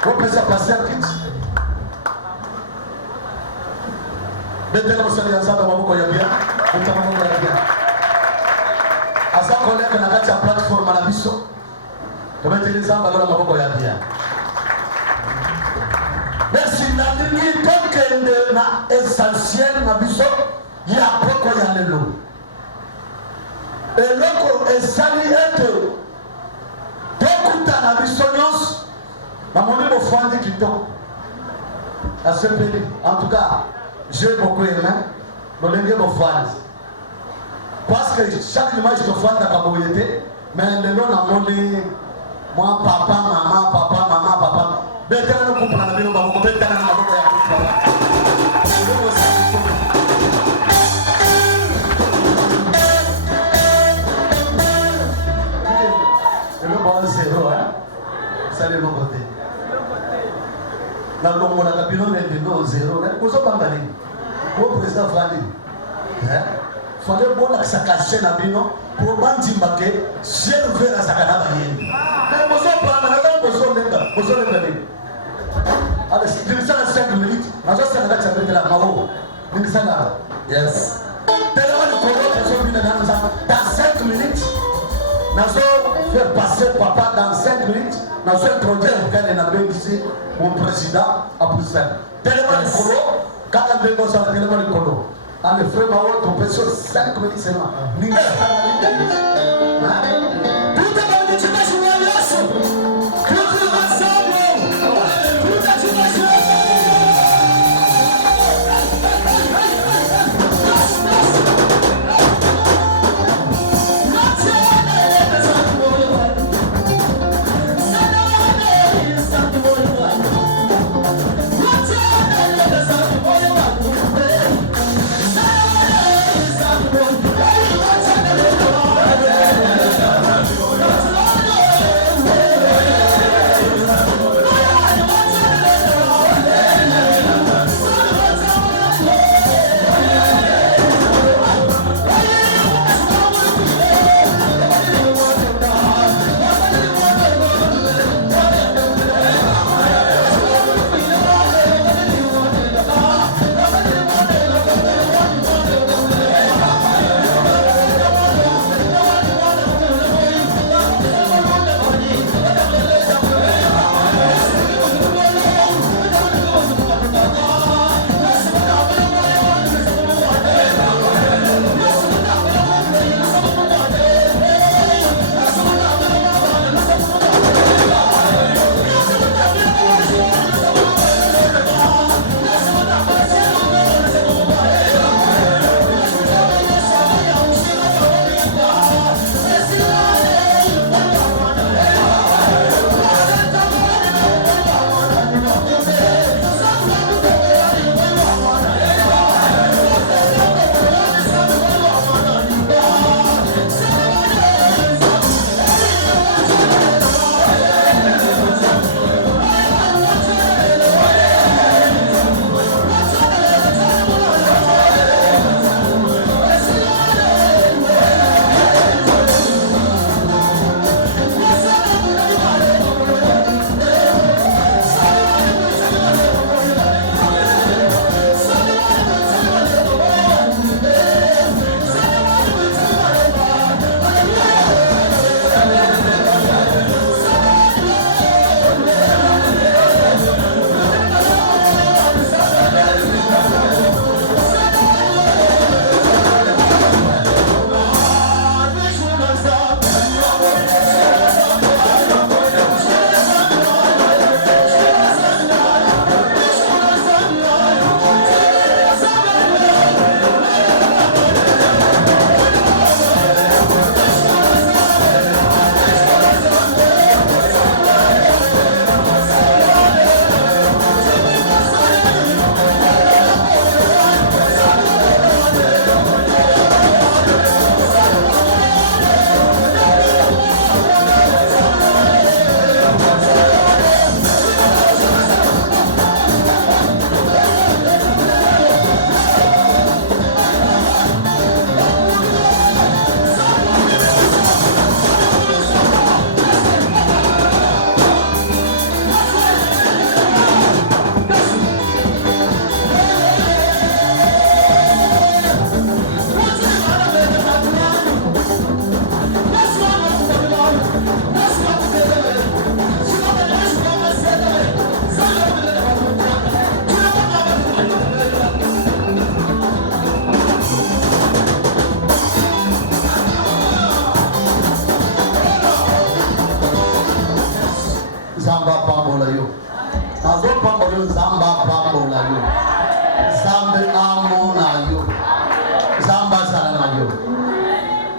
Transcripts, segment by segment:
Professor Pasteur Kit. Betela musali ya zamba maboko ya bia. Utama maboko ya bia. Asa koleka na kati ya platform na biso. Tumetele zamba na maboko ya bia. Merci na nini tokende na essentiel na biso ya poko ya lelo. Eloko esali ete tokuta na biso nyonso. Mamoni Bofandi Kito, à ce pays. En tout cas, j'ai beaucoup aimé le Lengue Bofandi. Parce que chaque image de Fandi a caboyété, mais le nom a monné moi, papa, maman, papa. Bétana nous comprend la vie, nous avons bétana nous avons le bon zéro, hein? Ça le côté. Na longo na kabino ndendo zero na kozo bangali ko president Fandi fallait bon la cacher na bino pour bandi mbake ciel vers sakana ba yeni mais bozo banga na bozo lenga ni allez c'est ça 5 minutes na ça ça na ça de la mawo ni ça là yes tellement ko bozo bina dans 5 minutes na so faire passer papa dans 5 minutes. Dans ce projet, on a ici mon président a poussé. Tellement de colo, quand on a besoin de tellement de colo. On le fait ma haute, on peut sur 5 minutes seulement. Tout est bon, tu vas jouer à l'os. Tout est ensemble. Tout est ensemble.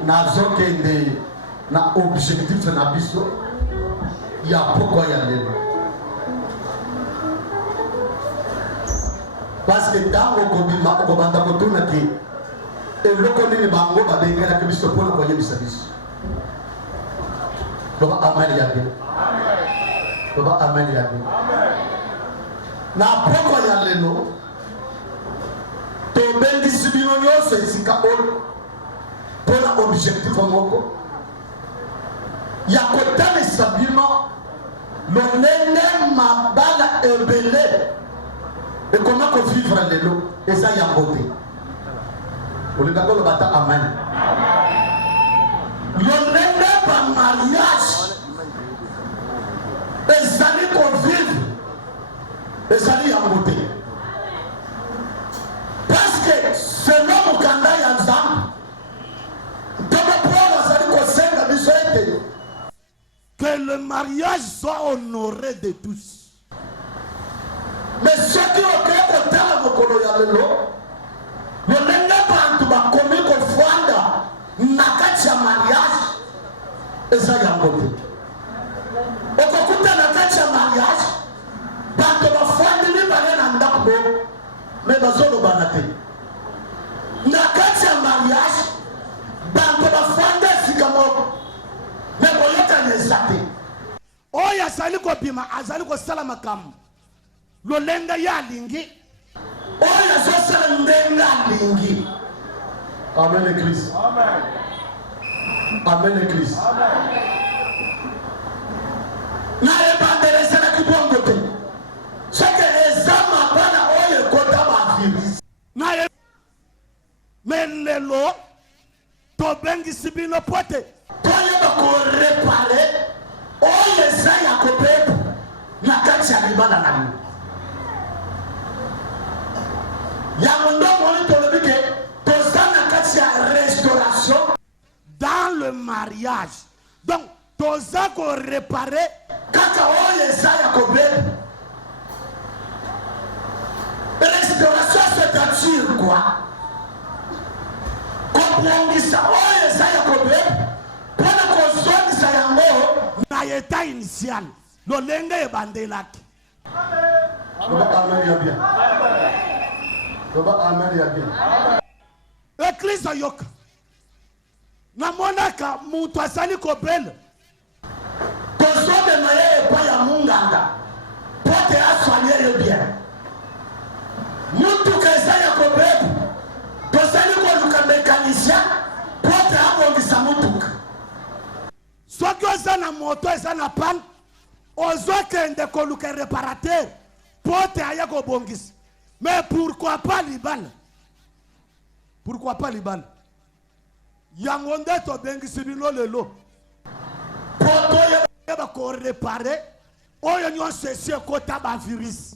nazokende na objectif na biso ya pokwa ya lelo. Parce que ntango kobima okobanda kotuna ke eloko nini bango babengelaki biso mpona koyebisa biso. Loba amen yake. Loba amen yake. Na pokwa ya lelo tobengisi bino nyonso esika oyo mpona objectif moko ya kotalisa bino lolenge mabala ebele ekoma kovivre lelo eza yango te. Olinga koloba ta amen. Lolenge bamariage ezali kovivre ezali yango te. Parce que selon mokanda ya Nzambe que le mariage soit honoré de tous. Mais ceux qui ont créé le temps de Koloyalelo, le lendemain bantu bakomi kofanda nakati ya mariage eza yango te. Okokuta nakati ya mariage bantu bafandi bale na ndako mais bazolobana te. Nakati ya mariage bantu bafandi esika moko mais boyokana eza te. Oyo azali kobima azali kosala makambo lolenga ya alingi oyo azosala ndenga alingi. Amen Église. Amen. Amen Église. Amen. Na ebandeleza na kibongo te. Seke ezama bana oyo ekota bafirisi. Na melelo tobengisi bino pote toyeba korepare oyo eza ya kopepu na kati ya libala na bino. Yango ndo moni tolobi ke toza na kati ya restauration dans le mariage. Donc toza korepare kaka oyo eza ya kopepu. Restauration c'est-à-dire quoi? Kopongisa oyo eza ya kopepu pona kozongisa yango na état initial lolenge ebandelaki. Amen. Église yoka namonaka mutu asali kobele kozobema ye epai ya munganga pote aswanye ye bien. Mutuka eza ya kobebu tozali koluka mécanicien pote abongisa mutuka. Soki oza na moto eza na panne ozokende koluka réparateur pote aya kobongisa. Mais pourquoi pas libala? Pourquoi pas libala? Yango nde tobengisi bino lelo poto yeba ko réparer oyo nyonso esi ekota bavirus.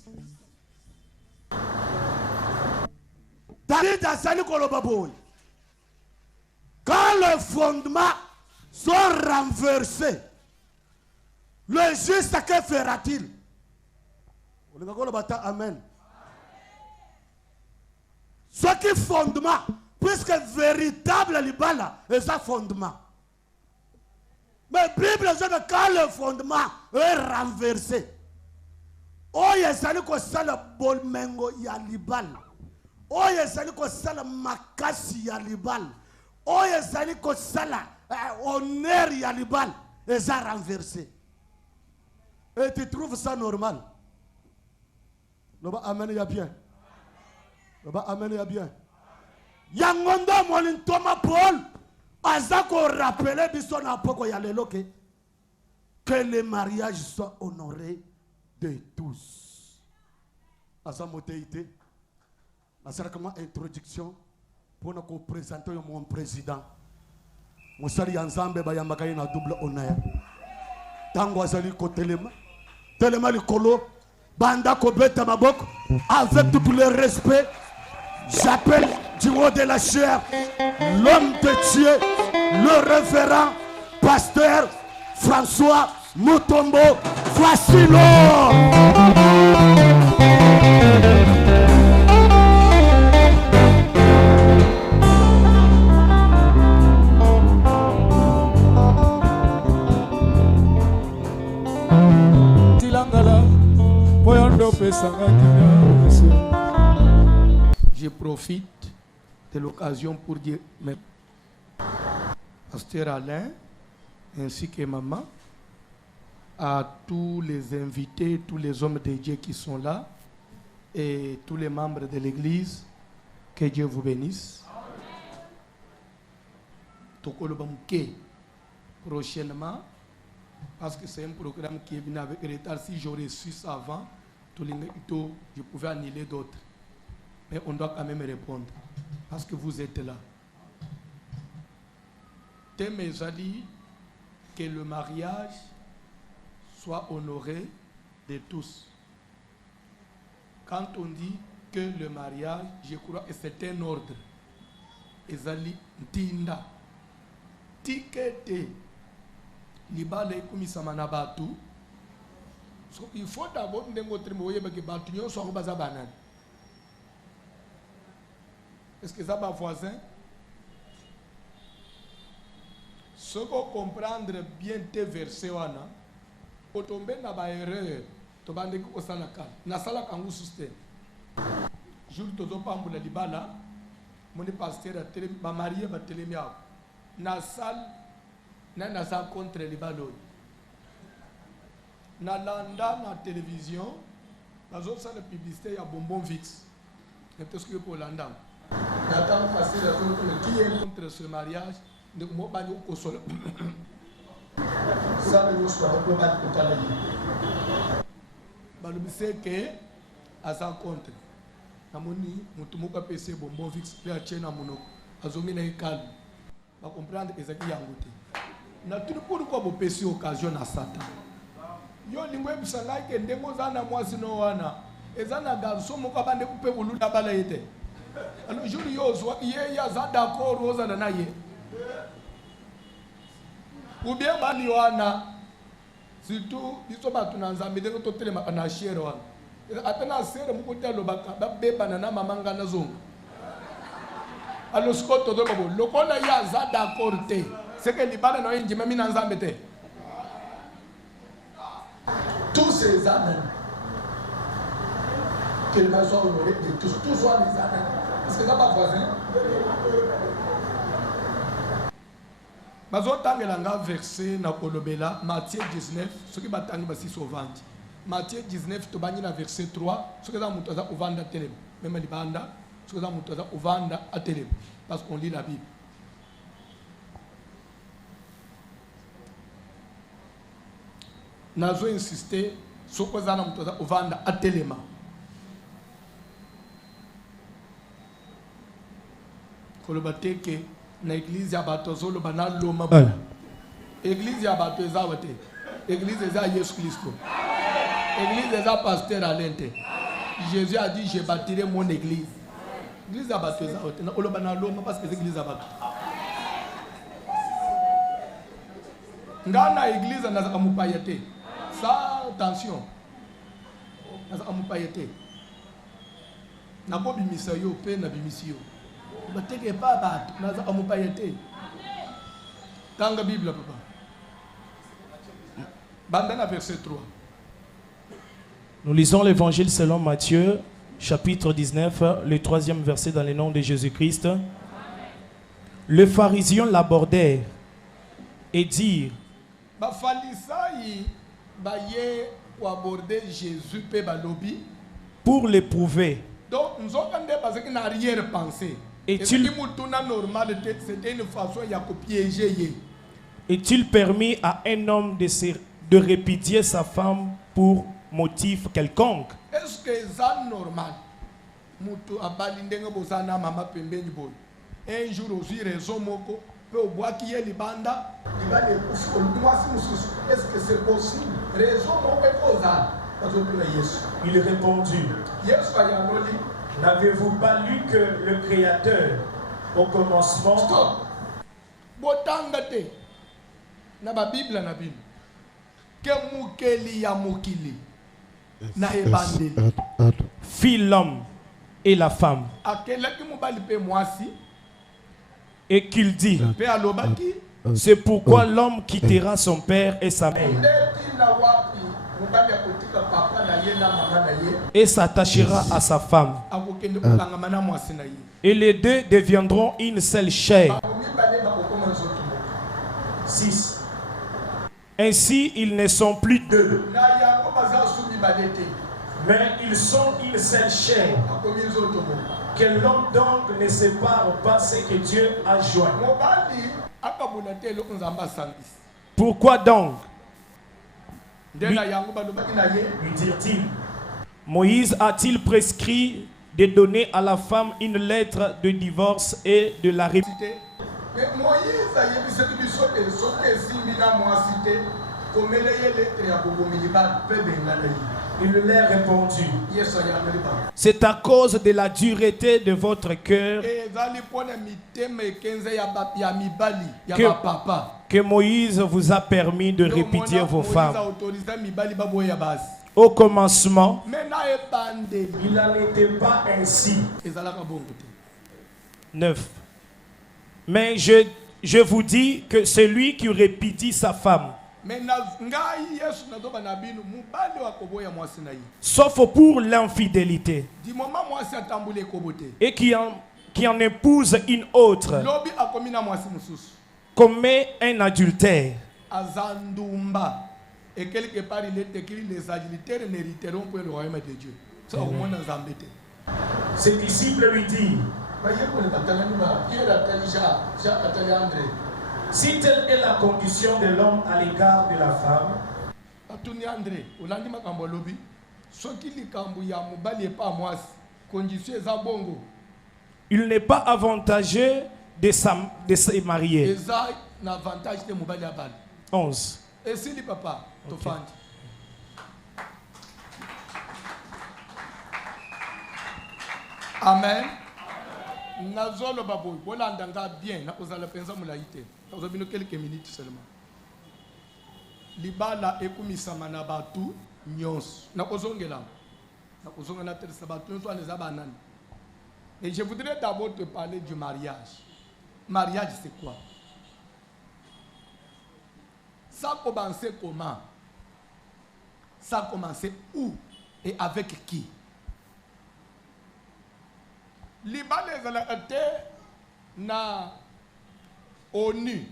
David azali koloba boye quand les fondements sont renversés le juste que fera-t-il? Olinga koloba ta amen. Ce qui est fondement, puisque véritable libala est sa fondement. Mais la Bible dit que quand le fondement est renversé, oh yesali ko sala bolmengo ya libala, oh yesali ko sala makasi ya libala, oh yesali ko sala honneur ya libala est ça renversé. Et tu trouves ça normal? Loba amen ya bien. Loba amen ya bien. Yangondo molin Thomas Paul azako rappeler biso na poko ya lelo que le mariage soit honoré de tous. Asa moteité. Asa comme introduction pour nous présenter mon président. Mosali Nzambe bayambaka na double honneur. Tango azali ko telema likolo banda ko beta maboko avec tout le respect. J'appelle du haut de la chair l'homme de Dieu, le révérend pasteur François Mutombo. Voici l'homme. Je profite de l'occasion pour dire mes Pasteur Alain ainsi que maman, à tous les invités, tous les hommes de Dieu qui sont là et tous les membres de l'église, que Dieu vous bénisse. Prochainement, parce que c'est un programme qui est venu avec retard, si j'aurais su ça avant, je pouvais annuler d'autres. Mais on doit quand même répondre, parce que vous êtes là. Thème dit que le mariage soit honoré de tous. Quand on dit que le mariage, je crois que c'est un ordre. Ezali ntinda. Tikete. Libale kumisama na batu. So il faut d'abord ndengo trimoye baki batu nyo so baza banane. Est-ce que ça va voisin? Ce qu'on comprendre bien tes versets wana, pour tomber dans la erreur, tu vas dire que ça na kal. Na sala kangu suste. Jour tozo pambula libala, mon pasteur a télé, ma mariée va télé mia. Na salle, na sa contre libalo. Na landa na télévision, na zone salle de publicité ya bonbon vix. Qu'est-ce que pour landa? Na tant facile à tout qui est contre ce mariage. De moi pas nous console ça ne nous soit pas mal pour ta vie balubi c'est que à sa contre namoni mutu moka pc bonbon vix pe a chena monoko azongi na calme va comprendre que ça qui yangote na tout pourquoi bo pc occasion na satan yo lingwe bisanga ke ndengo zana mwasi no wana ezana garçon moka bande couper buluda bala yete alors jour yo zo ye ya za d'accord oza na ye ou bien bani wana surtout biso batu na nzambe ndenge totelema na chere wana atana sere mukutelo babeba na mama ngana zonga alors scott to babo lokola ya za d'accord te c'est que libana na yinji mami na nzambe te tous ces âmes que les gens honorés de tous soient les âmes parce que ça pas voisin. Bazotangela nga verset na kolobela Matthieu 19 ce qui batangi basi sauvante Matthieu 19 to bani na verset 3 ce que za mutu za uvanda telem même libanda ce que za mutu za uvanda atelem parce qu'on lit la Bible. Nazo insister ce que za na mutu za uvanda atelema kolobateke na église ya bato zolo banalo mabu église ya bato ezawate église za Yesu Christo église za pasteur Alente. Jésus a dit je bâtirai mon église. Église ya bato ezawate na oloba na loma parce que église ya bato ngana église na za mupayete ça attention na za mupayete na ko bimisa yo pe na bimisio dans la Bible, papa. Bandana verset 3. Nous lisons l'évangile selon Matthieu, chapitre 19, le 3e verset dans le nom de Jésus-Christ. Les pharisiens l'abordèrent et dirent pour l'éprouver. Donc, nous avons une arrière-pensée. Est-il permis à un homme de répudier sa femme pour motif quelconque? Est-ce que c'est normal? Un jour aussi, raison moko, est-ce que c'est possible? Raison Il répondit, n'avez-vous pas lu que le Créateur, au commencement... Stop. Botangate. Na ba Bible na Bible. Ke mukeli ya mukili. Na ebandeli. Fit l'homme et la femme. Et qu'il dit, c'est pourquoi l'homme quittera son père et sa mère et s'attachera à sa femme. Et les deux deviendront une seule chair. 6. Ainsi, ils ne sont plus deux, Mais ils sont une seule chair. Que l'homme donc ne sépare pas ce que Dieu a joint. Pourquoi donc, Lui dire-t-il, Moïse a-t-il prescrit de donner à la femme une lettre de divorce et de la répéter? il leur répondit, C'est à cause de la dureté de votre cœur que Moïse vous a permis de répudier vos femmes. Au commencement, il n'en était pas ainsi. 9. Mais je vous dis que celui qui répudie sa femme, sauf pour l'infidélité, et qui en épouse une autre, commet un adultère. Et quelque part, il est écrit les adultères n'hériteront point le royaume de Dieu. Ça, au moins, dans Zambété. Ses disciples lui disent, si telle est la condition de l'homme à l'égard de la femme, il n'est pas avantageux de se marier. 11. Et si le papa, okay. Amen. Nazolo baboy, bolandanga bien, na ozala penza mulaite. Ozobino quelques minutes seulement. Libala ekumisama na batu nyons. Na ozongela. Na ozonga na teresa batu nyons wana za banani. Et je voudrais d'abord te parler du mariage. Mariage c'est quoi? Ça a commencé comment? Ça a commencé où et avec qui? Libanais étaient na ONU,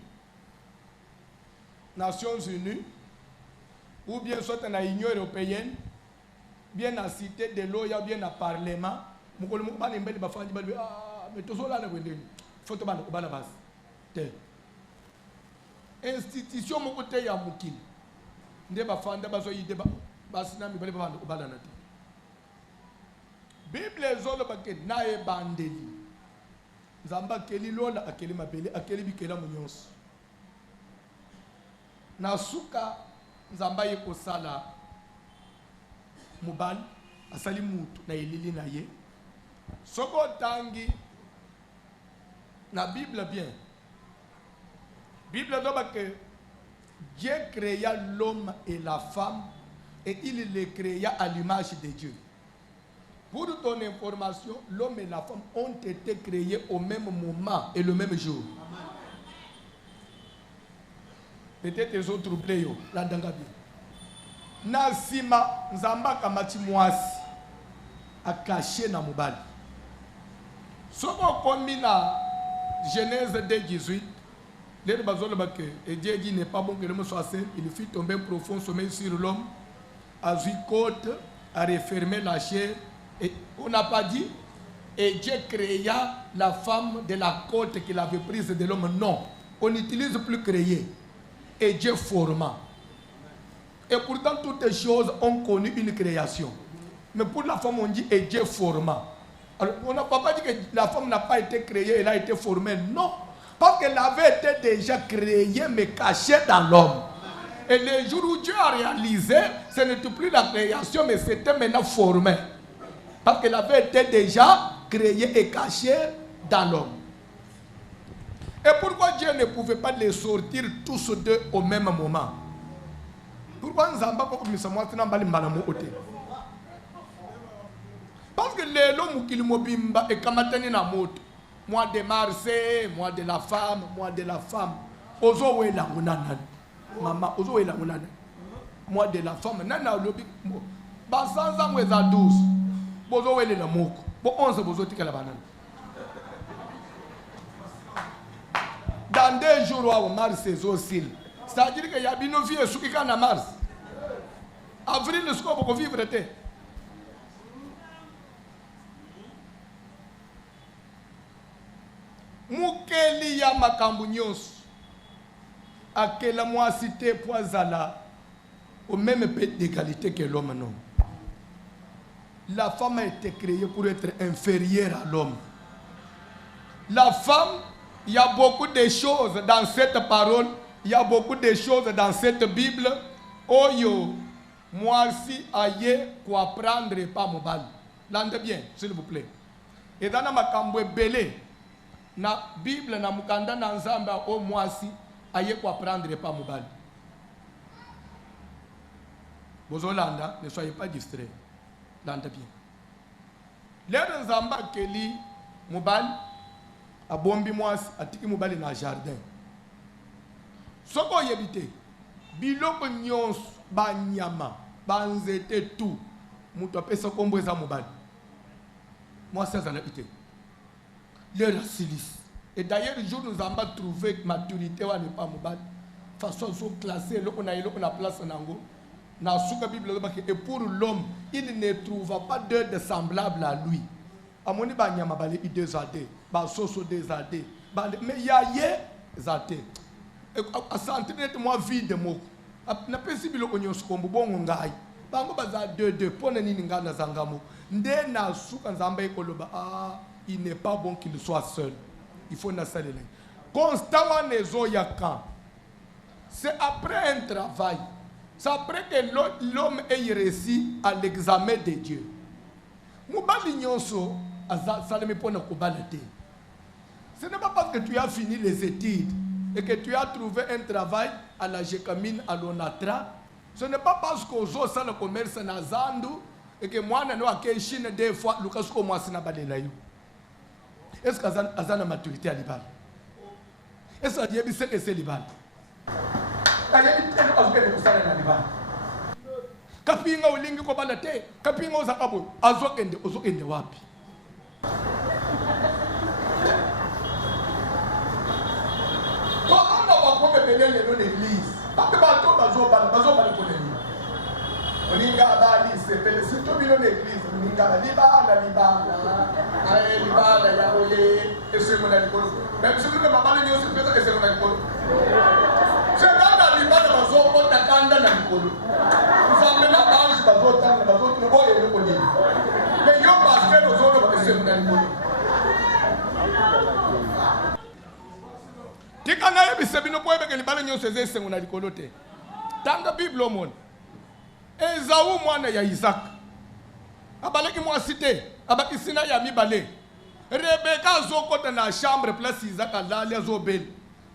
Nations Unies, ou bien soit na Union Européenne, bien na Cité de l'Oya, bien na Parlement. Mukolo mukubani mbele bafandi bali mais tozola na kwendeni. Faut to bana kubana basi. Te. Institution mokote ya mukili nde bafanda bazo yide basina mibale bafanda kubala na te. Bible zolo bake na e bandeli nzamba keli lola akeli mabele akeli bikela munyonso na suka nzamba ye kosala mubali asali mutu na elili na ye soko tangi na Bible bien. Bible dit que Dieu créa l'homme et la femme et il les créa à l'image de Dieu. Pour ton information, l'homme et la femme ont été créés au même moment et le même jour. Peut-être les autres troublés, là dans la Bible. Nasima nzamba kamati mwasi a caché na mobali. Soko komi na Genèse 2:18. Et Dieu dit n'est pas bon que l'homme soit seul. Il fit tomber un profond sommeil sur l'homme, a vu côte, a refermé la chair. Et on n'a pas dit, et Dieu créa la femme de la côte qu'il avait prise de l'homme. Non, on n'utilise plus créer. Et Dieu forma. Et pourtant, toutes les choses ont connu une création. Mais pour la femme, on dit, et Dieu forma. Alors, on n'a pas dit que la femme n'a pas été créée, elle a été formée. Non. Parce qu'elle avait été déjà créée, mais cachée dans l'homme. Et le jour où Dieu a réalisé, ce n'était plus la création, mais c'était maintenant formé. Parce qu'elle avait été déjà créée et cachée dans l'homme. Et pourquoi Dieu ne pouvait pas les sortir tous deux au même moment? Pourquoi nous n'avons pas comme ça? Parce que les hommes qui l'ont et kamatani na moto. Moi de Marseille, moi de la femme, moi de la femme. Ozo we la munana. Maman, ozo we la munana. moi de la femme nana lobi ba sanza mweza 12 bozo wele la moko bo 11 bozo tikala banana dans 2 jours wa mars ezosil c'est-à-dire que ya bino vie sukika na mars avril le scope ko vivre te mukeli ya makambo nyonso akela mwasi te po azala au même peu d'égalité que l'homme non. La femme a été créée pour être inférieure à l'homme. La femme, il y a beaucoup de choses dans cette parole, il y a beaucoup de choses dans cette Bible. Oyo, moi si aye pour apprendre pas mon bal. L'entendez bien, s'il vous plaît. Et dans ma cambo belé, na Bible na mukanda na nzamba o moi si aye pour apprendre pas mon bal. Bozolanda, ne soyez pas distraits. Landa bien. L'air nzamba keli mobile a bombi mwasi atiki mobile na jardin. Soko yebite biloko nyonso banyama banzete tout mutu apesa kombo eza mobile. Mwasi azana ite. L'air asilis. Et d'ailleurs le jour nous avons trouvé maturité wa ne pas mobile. Façon so classé loko na place nango. Dans la Bible, et pour l'homme, il ne trouve pas de semblable à lui. À mon niveau, il y a des adés, des adés, mais il y a des adés. À s'entraîner, moi, vie de mots. Na possible que nous soyons bons ngai. Bango baza deux pour ne ninga na zangamo. Nde na suka nzamba ekoloba il n'est pas bon qu'il soit seul. Il faut na salele. Constamment nezo yaka. C'est après un travail. C'est après que l'homme ait réussi à l'examen de Dieu. Moubali nyonso salemi pona kobalate. Ce n'est pas parce que tu as fini les études et que tu as trouvé un travail à la Jekamine, à l'Onatra. Ce n'est pas parce que tu as le commerce na Zandu et que moi je suis Chine 2 fois Lucas ko moi sina balela yo. Est-ce que azana maturité à libal? Est-ce que Dieu sait que c'est libal? Kapinga ulingi ko balate kapinga uzakabo azokende wapi comment on va prendre belele dans l'église parce que bato bazobala ko nini oninga bali sepele surtout bino l'église oninga libala libala ya ole ese mona likolo même si que mama le nyosi pesa ese mona likolo c'est là libala bazoko takanda na likolo nous amena banzi bazotanga bazotu boye loko nini mais yo pasteur ozono ba ese mona likolo tika na yebise bino boye ke libala nyosi ese mona likolo te tanga bible omona Esaú mwana ya Isaac abaleki mwasi te abaki na ya mibale Rebecca azokota na chambre place Isaac alali azobeli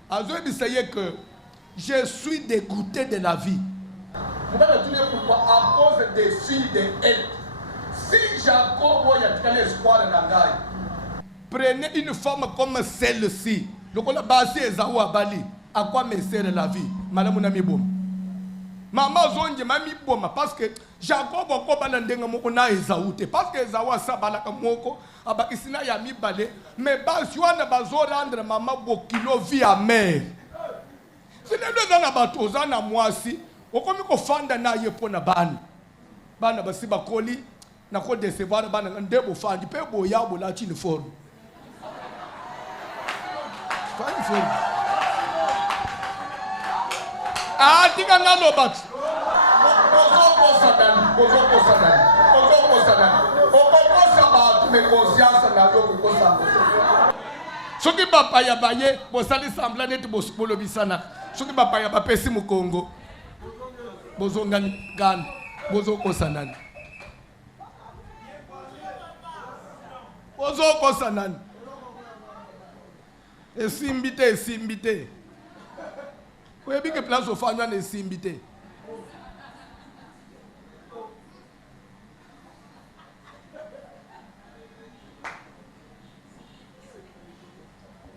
azoyebisa ye que je suis dégoûté de la vie. Vous allez dire pourquoi à cause des filles de Elle. Si Jacob a l'espoir dans Gaï, prenez une femme comme celle-ci. Donc on a basé Esaú abali à quoi me sert la vie madame na mibom. Maman zonje mami boma parce que Jacob ko bana ndenga moko na Esaú te parce que Esaú asabala ka moko abakisina ya mibale mais basi wana bazo rendre maman bokilo vie amère. C'est le dans na bato zana mwasi okomi ko fanda na ye pona bana basi bakoli na ko décevoir bana ndebo fandi pe boya bola chini forme. Fandi forme. Ah, tika ngalo bat. Ozoko sadani. Okokosa ba me conscience na yo kokosa. Soki papa ya baye bosali semblant net bosipolo bisana. Soki papa ya bapesi mu Congo. Bozongani gan bozoko sanani. Bozoko sanani. Esimbite. Vous avez que place aux femmes est simbité.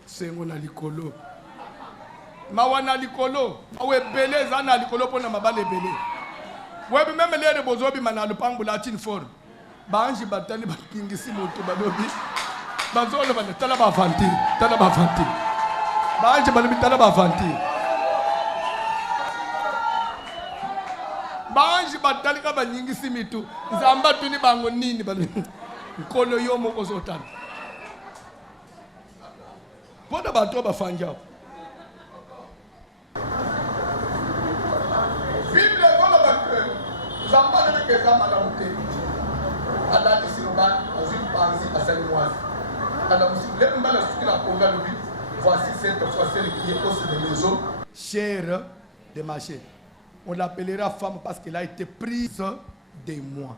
C'est mon alikolo. Mawana alikolo. Awe belé zana alikolo pour na mabale belé. webi même les bozobi manalo pangula tin for banji batali bakingisi moto balobi bazolo bana tala ba fanti banji balobi tala ba fanti banji batali ka banyingisi mitu zamba tuni bango nini balobi nkolo yomo kozotana bona bato bafanja Bible kola bakwe zamba de ke zamba la mute ala disiroba azim panzi asali mwazi ala musile mbala sukila konga lobi voici cette fois celle qui est aussi de maison chère de ma chère on l'appellera femme parce qu'elle a été prise de moi.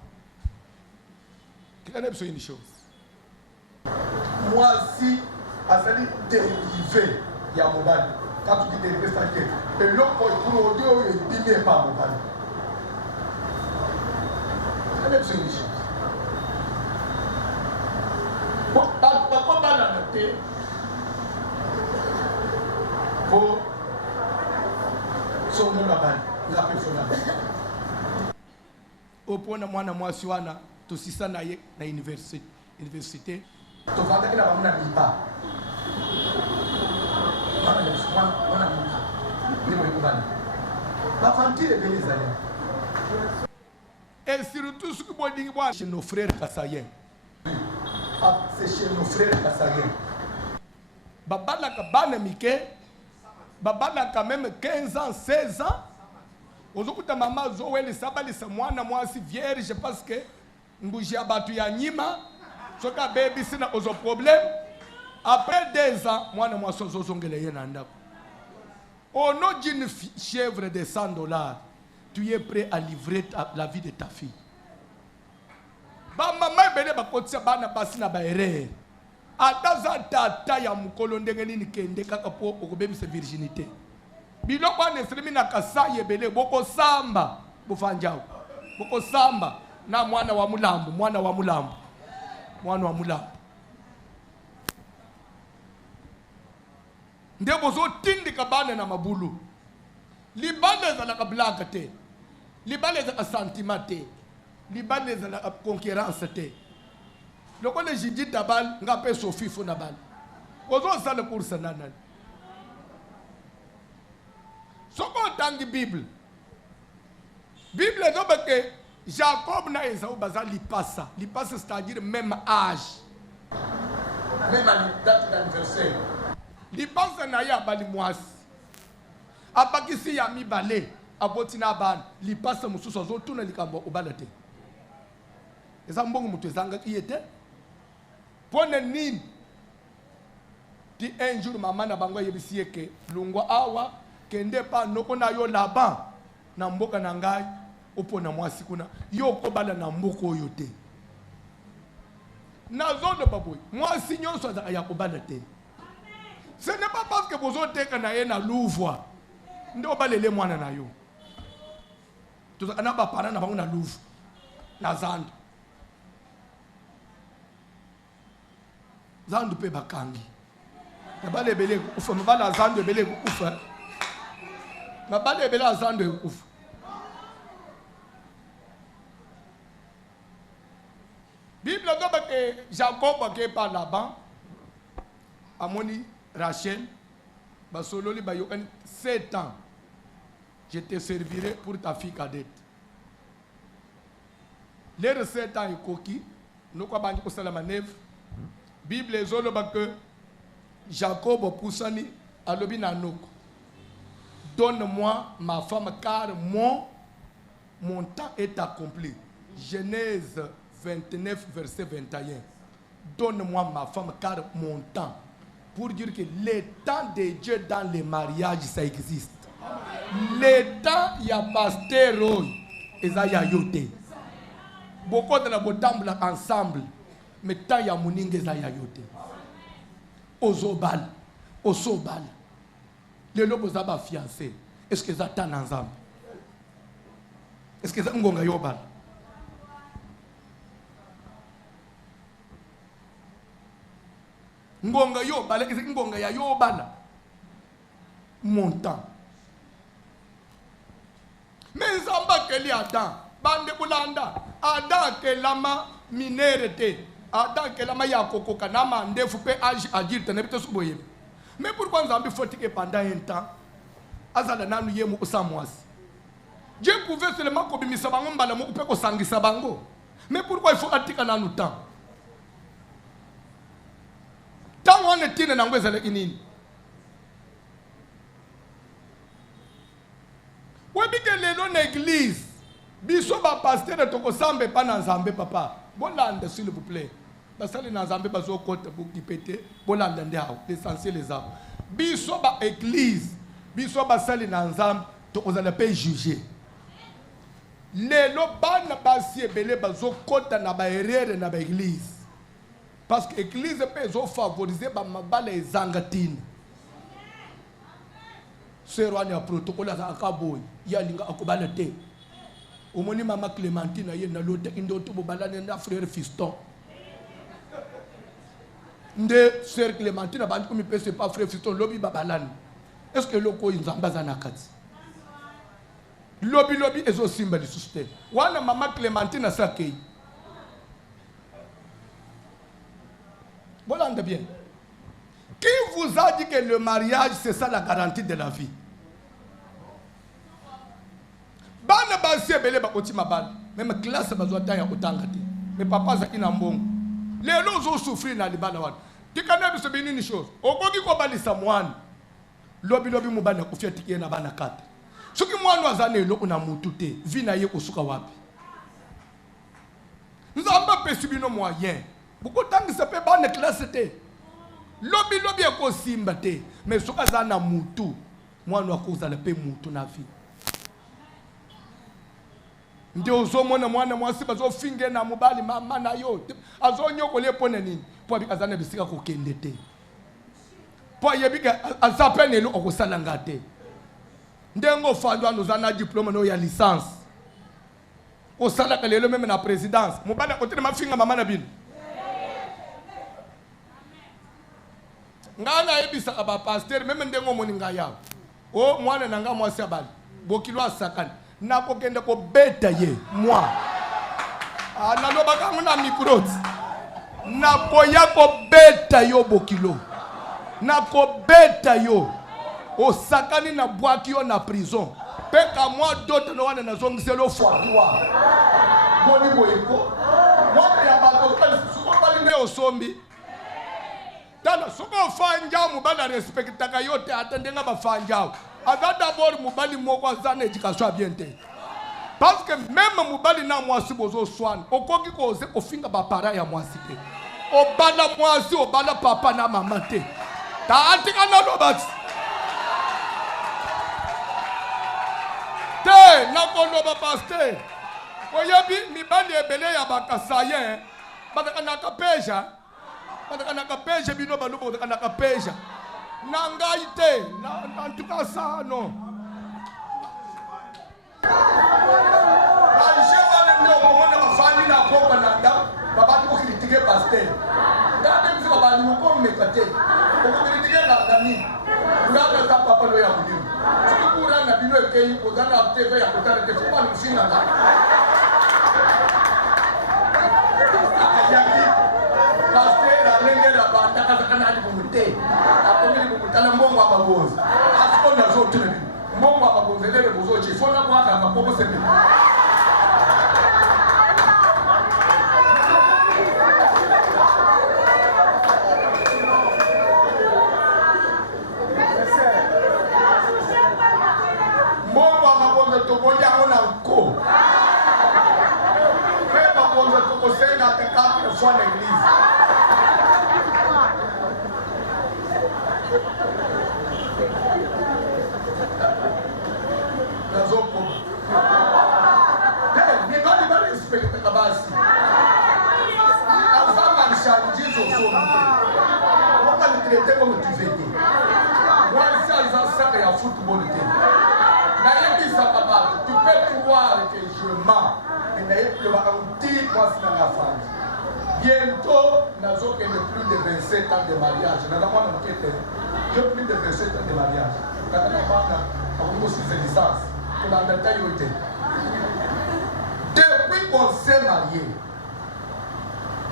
Quelle est une chose moi si azali dérivé ya mobali quand tu dis dérivé ça que et l'autre pour audio est bimé par mobali quelle est une chose bon pas la noter pour son nom là-bas la personne là au point de moi na moi siwana to sisa na ye na université to vanda kila bamuna bipa wana muka ni mo kubana ba fantile beleza et surtout ce que moi dis moi chez nos frères kassayen c'est chez nos frères kassayen babala ka bana mike babala quand même 15 ans 16 ans ozokuta mama zoweli sabalisa mwana mwasi vierge parce que mbuji abatu ya nyima soka baby sina ozo problème après 2 ans mwana mwasi ozozongele ye na ndako au nom d'une chèvre de $100 tu es prêt à livrer la vie de ta fille ba mama ebele bakotisa bana basi na baerreur ataza tata ya mukolo ndenge nini kende kaka po okobebisa virginité biloko aneselemi na kasai ebele boko samba bofanjao boko samba na mwana wa mulambo nde bozotindika bana na mabulu libala ezalaka blague te libala ezalaka sentiment te libala ezalaka concurrence te lokola jidi dabal nga mpe sofifo na bala ozosala kursa nanani soko otangi bible ezoba ke Jacob na Esau baza lipasa c'est-à-dire même âge même date d'anniversaire lipasa na ya bali mwasi abakisi ya mibale aboti na bana lipasa mususu azotuna likambo obala te eza mbongo mutu ezanga kiyete pone nini ti un jour mama na bango yebisi yeke lungwa awa kende pa noko na yo Laban na mboka na ngai opona mwasi kuna yo kobala na mboka oyo te nazono baboy mwasi nyonso azaka ya kobala te ce n'est pas parce que bozoteka na ye na Louvre nde obalele mwana na yo tozaka na bapara na bango na Louvre na zandu pe bakangi mabale ebele kufa mabala zandu ebele kufa mabale ebele zandu kufa Bible doba que Jacob a par Laban amoni Rachel basololi bayokan 7 ans je te servirai pour ta fille cadette les 7 ans ekoki noko bandi ko sala manœuvre Bible ezoloba que Jacob pusani alobi na noko donne-moi ma femme car mon temps est accompli. Genèse 29 verset 21. Donne-moi ma femme car mon temps. Pour dire que le temps de Dieu dans les mariages ça existe. Le temps il y a pasteur et ça y a yote. Beaucoup de la botamble ensemble mais tant il y a moninge ça y a yote. Ozobal, osobal. Les lobos ont fiancé. Est-ce que ça t'en ensemble? Est-ce que ça ngonga yobal? Ngonga yobal, est-ce que ngonga ya yobal? Montant. Mais Zamba Keli Adam, Bande Bulanda, Adam Kelama Minerete, Adam Kelama Yakoko Kanama, Ndefupe Agir, Tenebite Suboye. Mais pourquoi Zambi faut que pendant un temps, Azalana nous yemu Samoas? Dieu pouvait seulement kobimisa bango mbala mo upe ko sangisa bango. Mais pourquoi il faut atika na nous temps? Tant on est tine na ngweza le inini. Webike lelo na église. Biso ba pasteur toko sambe pa na nzambe papa. Bolanda s'il vous plaît. Basali na nzambe bazo kota bu kipete, bolanda ndao, l'essentiel les arbres. Biso ba église. Biso basali na nzambe toko zala pe juger. Lelo bana basi ebele bazo kota na ba erreur na ba église. Parce que l'église peut favoriser ba mabala ezangatine. Serwani ya protocole za akaboy ya linga akobala te. Omoni mama Clémentine ye na lote indo to bobalane na frère fiston. Nde sœur Clémentine ba ko mi pese pas frère fiston lobi babalane. Est-ce que loko inzamba za nakati? Lobi ezo simba li sustain. Wana mama Clémentine sakei. Voilà bien. Qui vous a dit que le mariage c'est ça la garantie de la vie? Bana basi ebele ba otima bal. Même classe bazwa tanya otangati. Mais papa za ina mbongo. Lelo zo souffrir na libana wana. Tikana biso binini chose. Okoki ko balisa mwana. Lobi mubana kufia tikie na bana kata. Soki mwana wazane lo una mutu te. Vina ye kosuka wapi? Nzamba pesi bino moyen. Beaucoup tangi se peut bana classe te. Lobi ko simba te. Mais soka zana mutu. Mwana wakoza le pe mutu na vie. Nde ozomona mwana mwasi bazo finge na mobali mama na yo. Azonyo kole pona nini? Po bika zana bisika ko kende te. Po yebika azapene lo okosala ngate. Ndengo fandwa nous ana diplôme no ya licence. Osala kalelo même na présidence. Mobali kote ma finga mama na bino. Ngana ebisa ka ba pasteur même ndengo moninga yawo. O mwana nanga mwasi abali. Bokilo asakani. Nako kende ko beta ye moi. Naloba kangu na micro. Nako ya ko beta yo bokilo. Nako beta yo. Osakani na bwaki yo na prison. Peka moi d'autres no wana na zongiselo fois. Boni boyeko. Moi ya bato ka suko bali me osombi. Tana suko fanja mubala respectaka yote atendenga bafanja. Avant d'abord mubali moko azana éducation bien te. Parce que même mubali na mwasi bozo swan, okoki ko ose ko finga ba para ya mwasi te. Obala mwasi obala papa na mama te. Ta atika na lobati. Te na kono ba pasteur. Oyebi mibali ebele ya bakasayen. Badaka na kapeja. Badaka na kapeja bino balubo badaka na kapeja. Nangaite, en tout cas ça, non. Tala mbongo wa magonzi. Asiko zote ni mbongo wa magonzi ndele bozochi. Fona kwa haka mapopo sepe. Mbongo wa magonzi tokoja ona uko. Kwa magonzi tokosenga tekati fois l'église. Comme tu veux. Moi, ça, il y a football. Tu peux croire que je mens. Bientôt, nous n'avons plus de 27 ans de mariage. J'ai plus de 27 ans de mariage. Quand on a aussi des licences, on a Depuis qu'on s'est marié,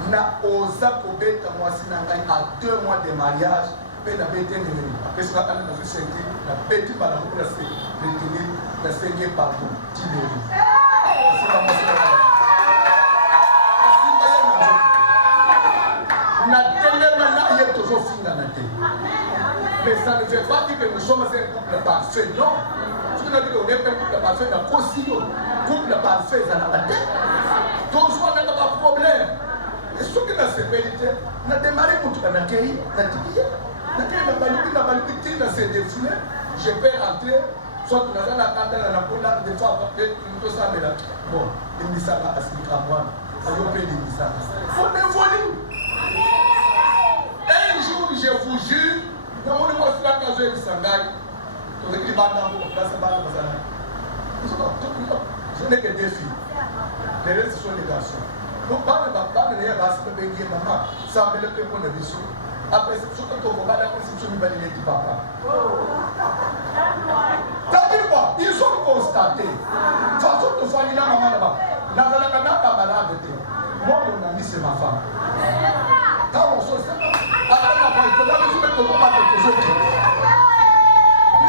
na osa kobeta mwasi na ngai à 2 mois de mariage, pe na bete ndemeni. Après ça, on a fait sentir la petite balade pour la retenir la seigneur pardon. Tibéri. C'est pas moi c'est na télé maintenant il y a toujours finga na télé. Mais ça ne veut pas dire que nous sommes un couple parfait, non. Ce qu'on a dit qu'on est un couple parfait, on a consigné couple parfait, ça n'a pas de donc on n'a pas de problème. Et ce qui est la sévérité, on a démarré pour tout le monde, on a dit, je peux rentrer, soit que nous avons la candale, on a pour la des fois, tout ça, mais là, bon, il me dit ça là, parce qu'il y a moi, on évolue. Un jour, je vous jure, dans mon émotion, la case de Sangaï, on écrit Bandambo, on place un ballon, je n'ai que 2 filles. Les restes sont des garçons. Donc, par le papa, il y a un bébé, maman, ça me le fait pour le bisou. Après, c'est ce que tu vas faire, c'est ce que tu vas dire, papa. T'as dit quoi? Ils ont constaté. De toute façon, tu vas dire, maman, là-bas. Dans la malade, moi, mon ami, c'est ma femme. Quand on sort ça, après la fin, il faut d'abord se mettre au combat de tes autres.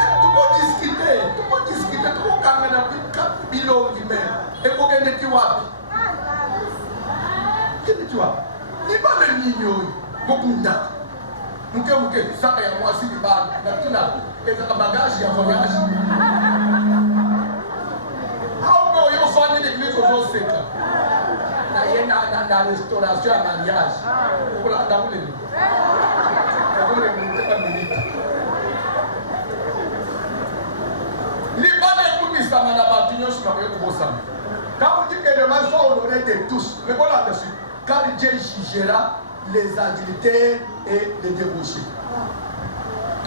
Tout le monde discuter, tout le monde gagne la vie, 4 millions d'humains. Et vous gagnez qui wapi? Qu'est-ce que tu vois? Il va le nigno, beaucoup de temps. Mouké, ça y a moi aussi, il va, et ça bagage, il y a voyage. Ah, il y a une famille d'église aux autres séquelles. Il y a la restauration à mariage. Pour la dame, quand vous dites que les mains sont honorées de tous, mais voilà dessus, car Dieu jugera les adultères et les débauchés.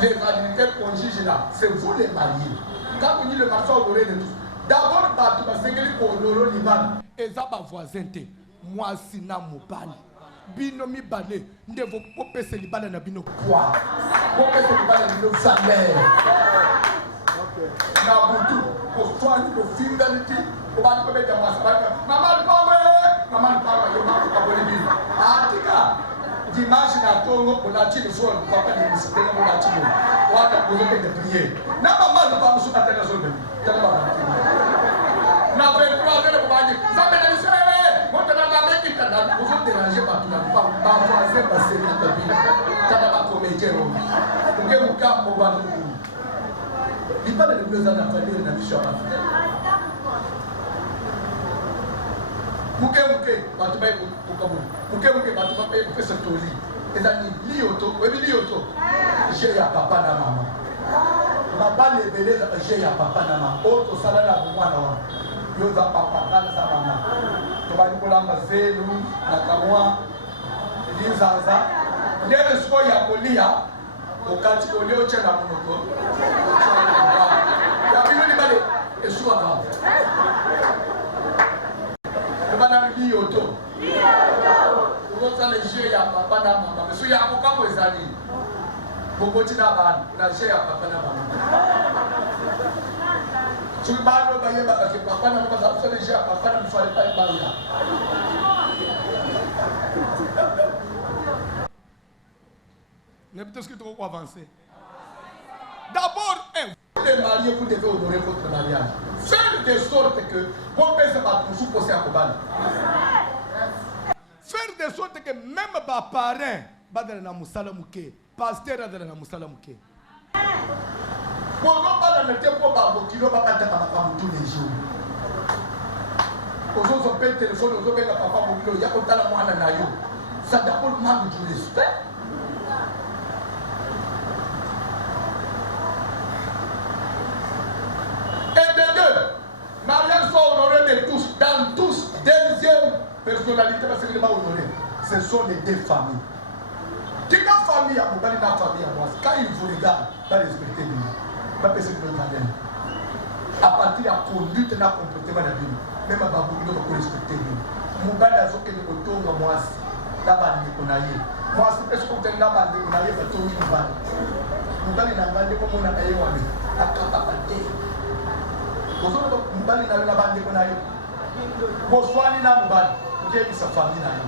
Les adultères qu'on juge là, c'est vous les mariés. Quand vous dites les mains sont honorées de tous, d'abord, tu vas séguer pour honorer l'imam. Et ça, ma voisin, moi, si na mobali. Bino mi balé, ndevo popese libala na bino quoi? Popese libala na bino salaire. Na butu, pour toi, pour fidélité, pour pas te mettre moi ça. Maman le pawe, yo maman ka boli. Atika, dimanche na Congo pour la tine sol, papa ni musike na la tine. Waka poser de prier. Na maman le pawe sur la tête zone. Na 23 heures pour dire, ça me dit ça. Vous vous dérangez par tout le monde. Par voisin, par série de vie. Ça n'a pas commédié. Vous avez un cas pour vous. Il n'y a pas de deux ans à faire une mission à la fin. Vous avez un cas pour vous. Les amis, l'ioto, j'ai un papa et maman. Ma balle est belle, j'ai un papa et maman. Autre salaire pour moi. Yoza papa kana sa mama tobali kolamba zelu na kamwa lizaza lele siko ya kolia okati kolio chena munoko ya bino ni bale esua ka tobana liyoto ukosa le jeu ya papa na mama mesu ya kokambo ezali bokoti na bana na jeu ya papa na mama. Tu vas me dire que papa n'a pas fait déjà, papa ne me fallait pas être marié. Mais peut-être que tu vas avancer. D'abord, vous les mariés, vous devez honorer votre mariage. Faire de sorte que vos pères ne soient pas posés à Koban. Faire de sorte que même vos parents, pasteur, on va pas le mettre pour barbecuer, on va pas te faire tous les jours. Aux autres, on paye le téléphone, aux autres, on va pas il y a autant de mois dans la yo. Ça d'abord manque du respect. Et de deux, mariage sont honorés de tous, dans tous. Deuxième personnalité, parce que n'est pas honoré, ce sont les deux familles. Qui quand famille a mobile dans famille à moi, quand il vous regarde, pas respecter lui. À partir de la conduite et de la comportement de la vie, même à Babou, il faut respecter lui. Mon gars, il a que le retour à moi, la bande qu'on a eu. Moi, c'est parce qu'on a la bande qu'on a eu, il faut tout le monde. Mon gars, il a demandé comment on a eu, à Kapapaté. ozoloba mobali na yo na bandeko na yo boswani na mobali okeyebisa fami na yo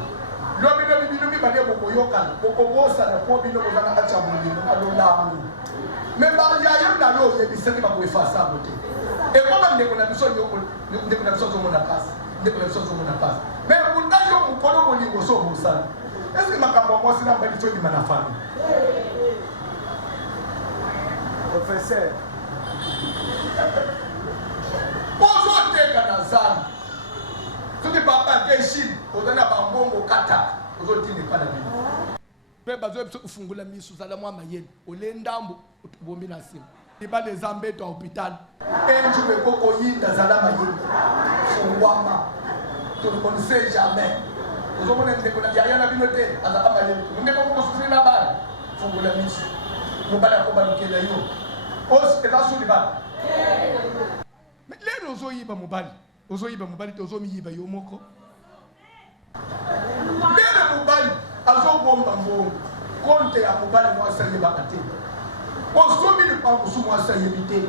lobi bino mibale bokoyokana bokobosana mpo bino bozanga kati ya molimo alolangu me yayo na yo oyebisaki bakoefasa yango te ekoma ndeko na biso azomona pasi ndeko na biso azomona pasi me kuna yo mokolo molingo so obosana eske makambo ya mwasi na mbali so ebima na fami professeur ozoteka na zana soki papa te chine oza na bambongo kata ozotindepa na bino mpe bazoyebisa kufungula miso ozala mwa mayele ole ndambo obombi na nsima libala eza mbeto ya hôpital enjuku ekokoyinda zala mayele fungwama tonekonise jamais ozomona ndeko na yaya na bino te azala mayele ndeko mokosufiri na bana fungula miso mobali akobalukela yo osi eza suli bana lero ozoyiba mobali te ozomiyiba yo moko lero mobali azobomba mbongo konte ya mobali mwasi ayebaka te osomi lipangusu mwasi ayebi te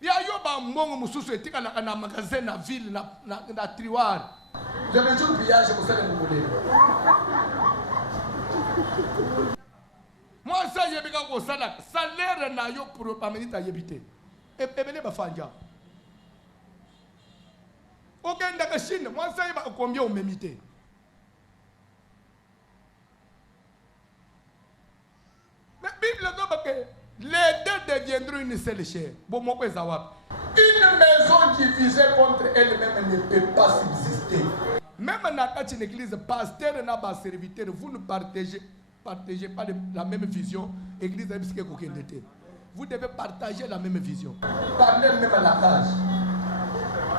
yayoba mbongo mosusu etikalaka na magasin na ville na triware j'avais jour pillage kosala mongolelo mwasi ayebi kaka kosalaka salaire na yo pour baminite ayebi te ebele bafanja okendaka chine mwasi ayeba combien omemi te mais bible azoba ke les deux deviendront une seule chair bomoko eza wapi une maison divisée contre elle-même ne peut pas subsister. Même dans une église, pasteur et serviteur, vous ne partagez pas la même vision. Église, vous devez partager la même vision. Parlez même à la cage.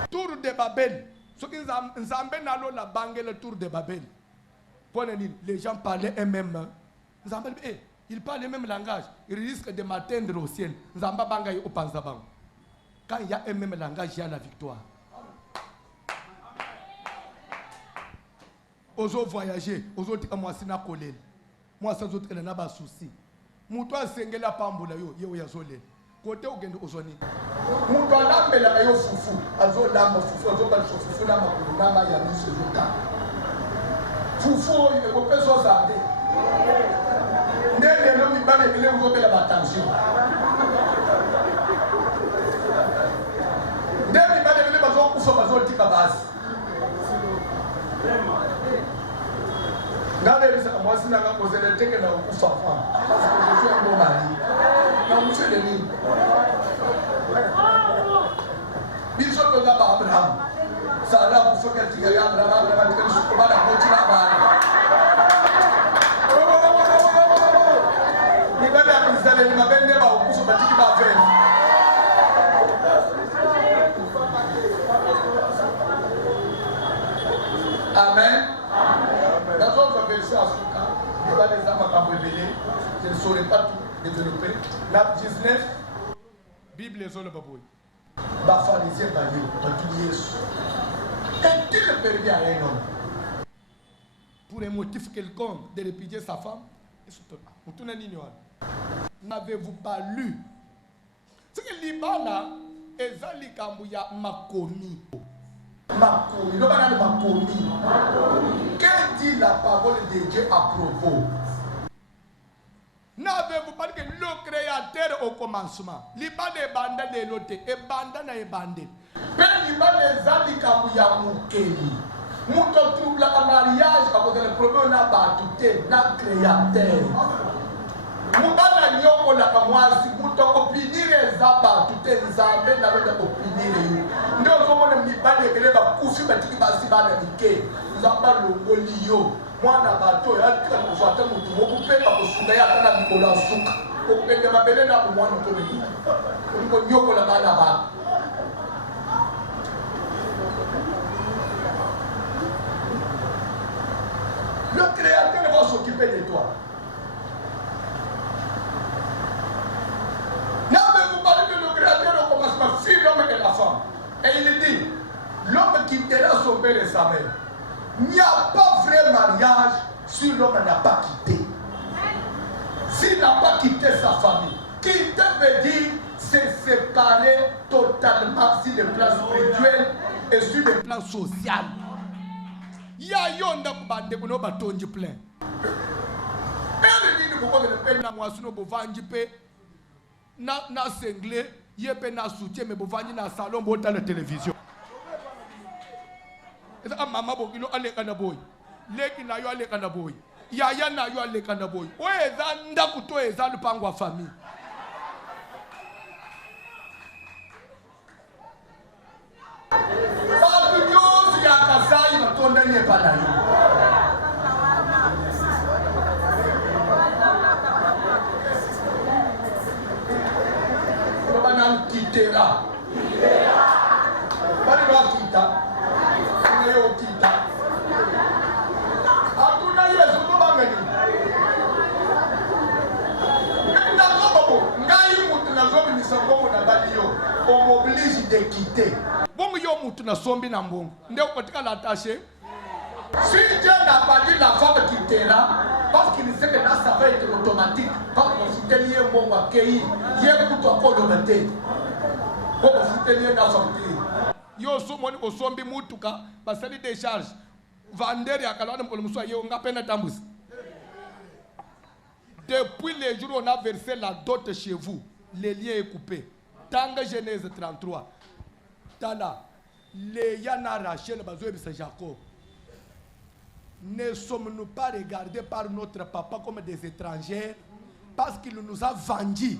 Tour de Babel. Ce qui nous amène à la banque, le tour de Babel. Les gens parlaient eux-mêmes. Ils parlent le même langage. Ils risquent de m'atteindre au ciel. Quand il y a un même langage, il y a la victoire. Ozo voyager, ozo tika mwasi na kolele. Mwasi ozo tika na ba souci. Mutu asengela pambula yo ya zolele. Kote ogende ozoni. Mutu alambela yo fufu, azo lamba fufu, azo ba fufu na makulu na ma ya miso yota. Fufu yo ko peso zande. Ndele no mi bale bile ozo bela ba tension. Ndele bale bile bazo kufa bazo tika basi. Nada eles a moça na coisa ele tem que dar o sofá. Isso é bom ali. Não sei de mim. Isso é toda a Abraham. Sarah o que tinha ya Abraham vai ter que escovar a noite na barra. E vai dar para ele uma vez leva o curso para tirar a frente. Amen. Dans d'autres versions, il va les avoir révélés. Je ne saurais pas tout développer. La 19. Bible est sur le babouille. Les pharisiens vont dire Jésus. Est-il permis à un homme? Pour un motif quelconque de répudier sa femme, n'avez-vous pas lu ce que Libana est Zalikambuya Makomi? Makomi, le banal Makomi. Que dit la parole de Dieu à propos? N'avez-vous pas dit que le Créateur au commencement, Libana est bandé de l'autre, et bandana est bandé. Mais Libana est Zalikambuya Mukeli. Muto trouble un mariage à cause du problème n'a pas tout n'a créateur. Mubana nyoko la kamwasi muto opinire zaba tout nzambe na loda opinire yo. Ndio somone mibale kele ba kufi batiki basi bana nike. Nzamba longoli yo. Mwana bato ya tika kufuata mutu mokupepa kusunga ya kana bikola suka. Okupende mabele na mwana to ni. Ko nyoko la bana ba. Le Créateur va s'occuper de toi. N'avez-vous pas dit que le Créateur au commencement fit l'homme et la femme? Et il dit, l'homme quittera son père et sa mère. Il n'y a pas vrai mariage si l'homme n'a pas quitté. S'il n'a pas quitté sa famille. Quitter veut dire se séparer totalement sur le plan spirituel et sur le plan social. Ya yonda kubande kuno batonji plein. Ele ni ko ko le na mwasuno bovanji pe na sengle yepe na soutien me bovanji na salon bota la télévision. Eza mama bokilo aleka na boy. Leki na yo aleka na boy. Yaya na yo aleka na boy. O eza ndaku to eza lupango wa famille. Babu nyozi ya kasai matonda nye pala yo. Bana kitera. Bani wa kita. Yo kita. Hakuna Yesu ndo bangani. Na ngobo ngai mutu na zobi ni sangomo na bali yo. On m'oblige de quitter. Bongo yo mutu na sombi na mbongo. Ndio katika la tâche. Si Dieu n'a pas dit la femme quittera, parce qu'il sait que là ça va être automatique. Parce que si tu es bon accueilli, il y a pour toi pour le mettre. Pour si tu es dans son yo somoni osombi mutuka basali décharge vendeur akalwana mkolomso yo ngapena tambusi. Depuis les jours où on a versé la dot chez vous, le lien est coupé. Tanga Genèse 33. Tala les yana Rachel bazoe bisa Jacob. Ne sommes-nous pas regardés par notre papa comme des étrangers parce qu'il nous a vendus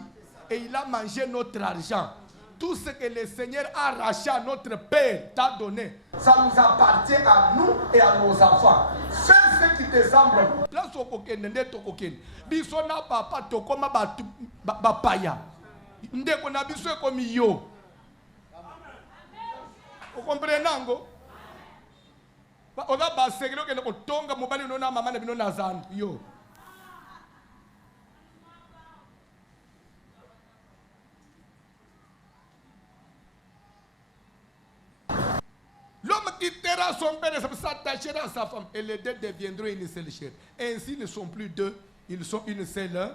et il a mangé notre argent. Tout ce que le Seigneur a arraché à notre Père t'a donné, ça nous appartient à nous et à nos enfants. Fais ce qui te semble. Là, ce qu'on est tokoken. Bisona papa tokoma ba paya. Ndeko na biso comme yo. Vous comprenez nango? On a ba segelo que no tonga mobali no na mama na bino na zan yo. L'homme quittera son père et s'attachera à sa femme. Et les deux deviendront une seule chair. Ainsi, ils ne sont plus deux, ils sont une seule.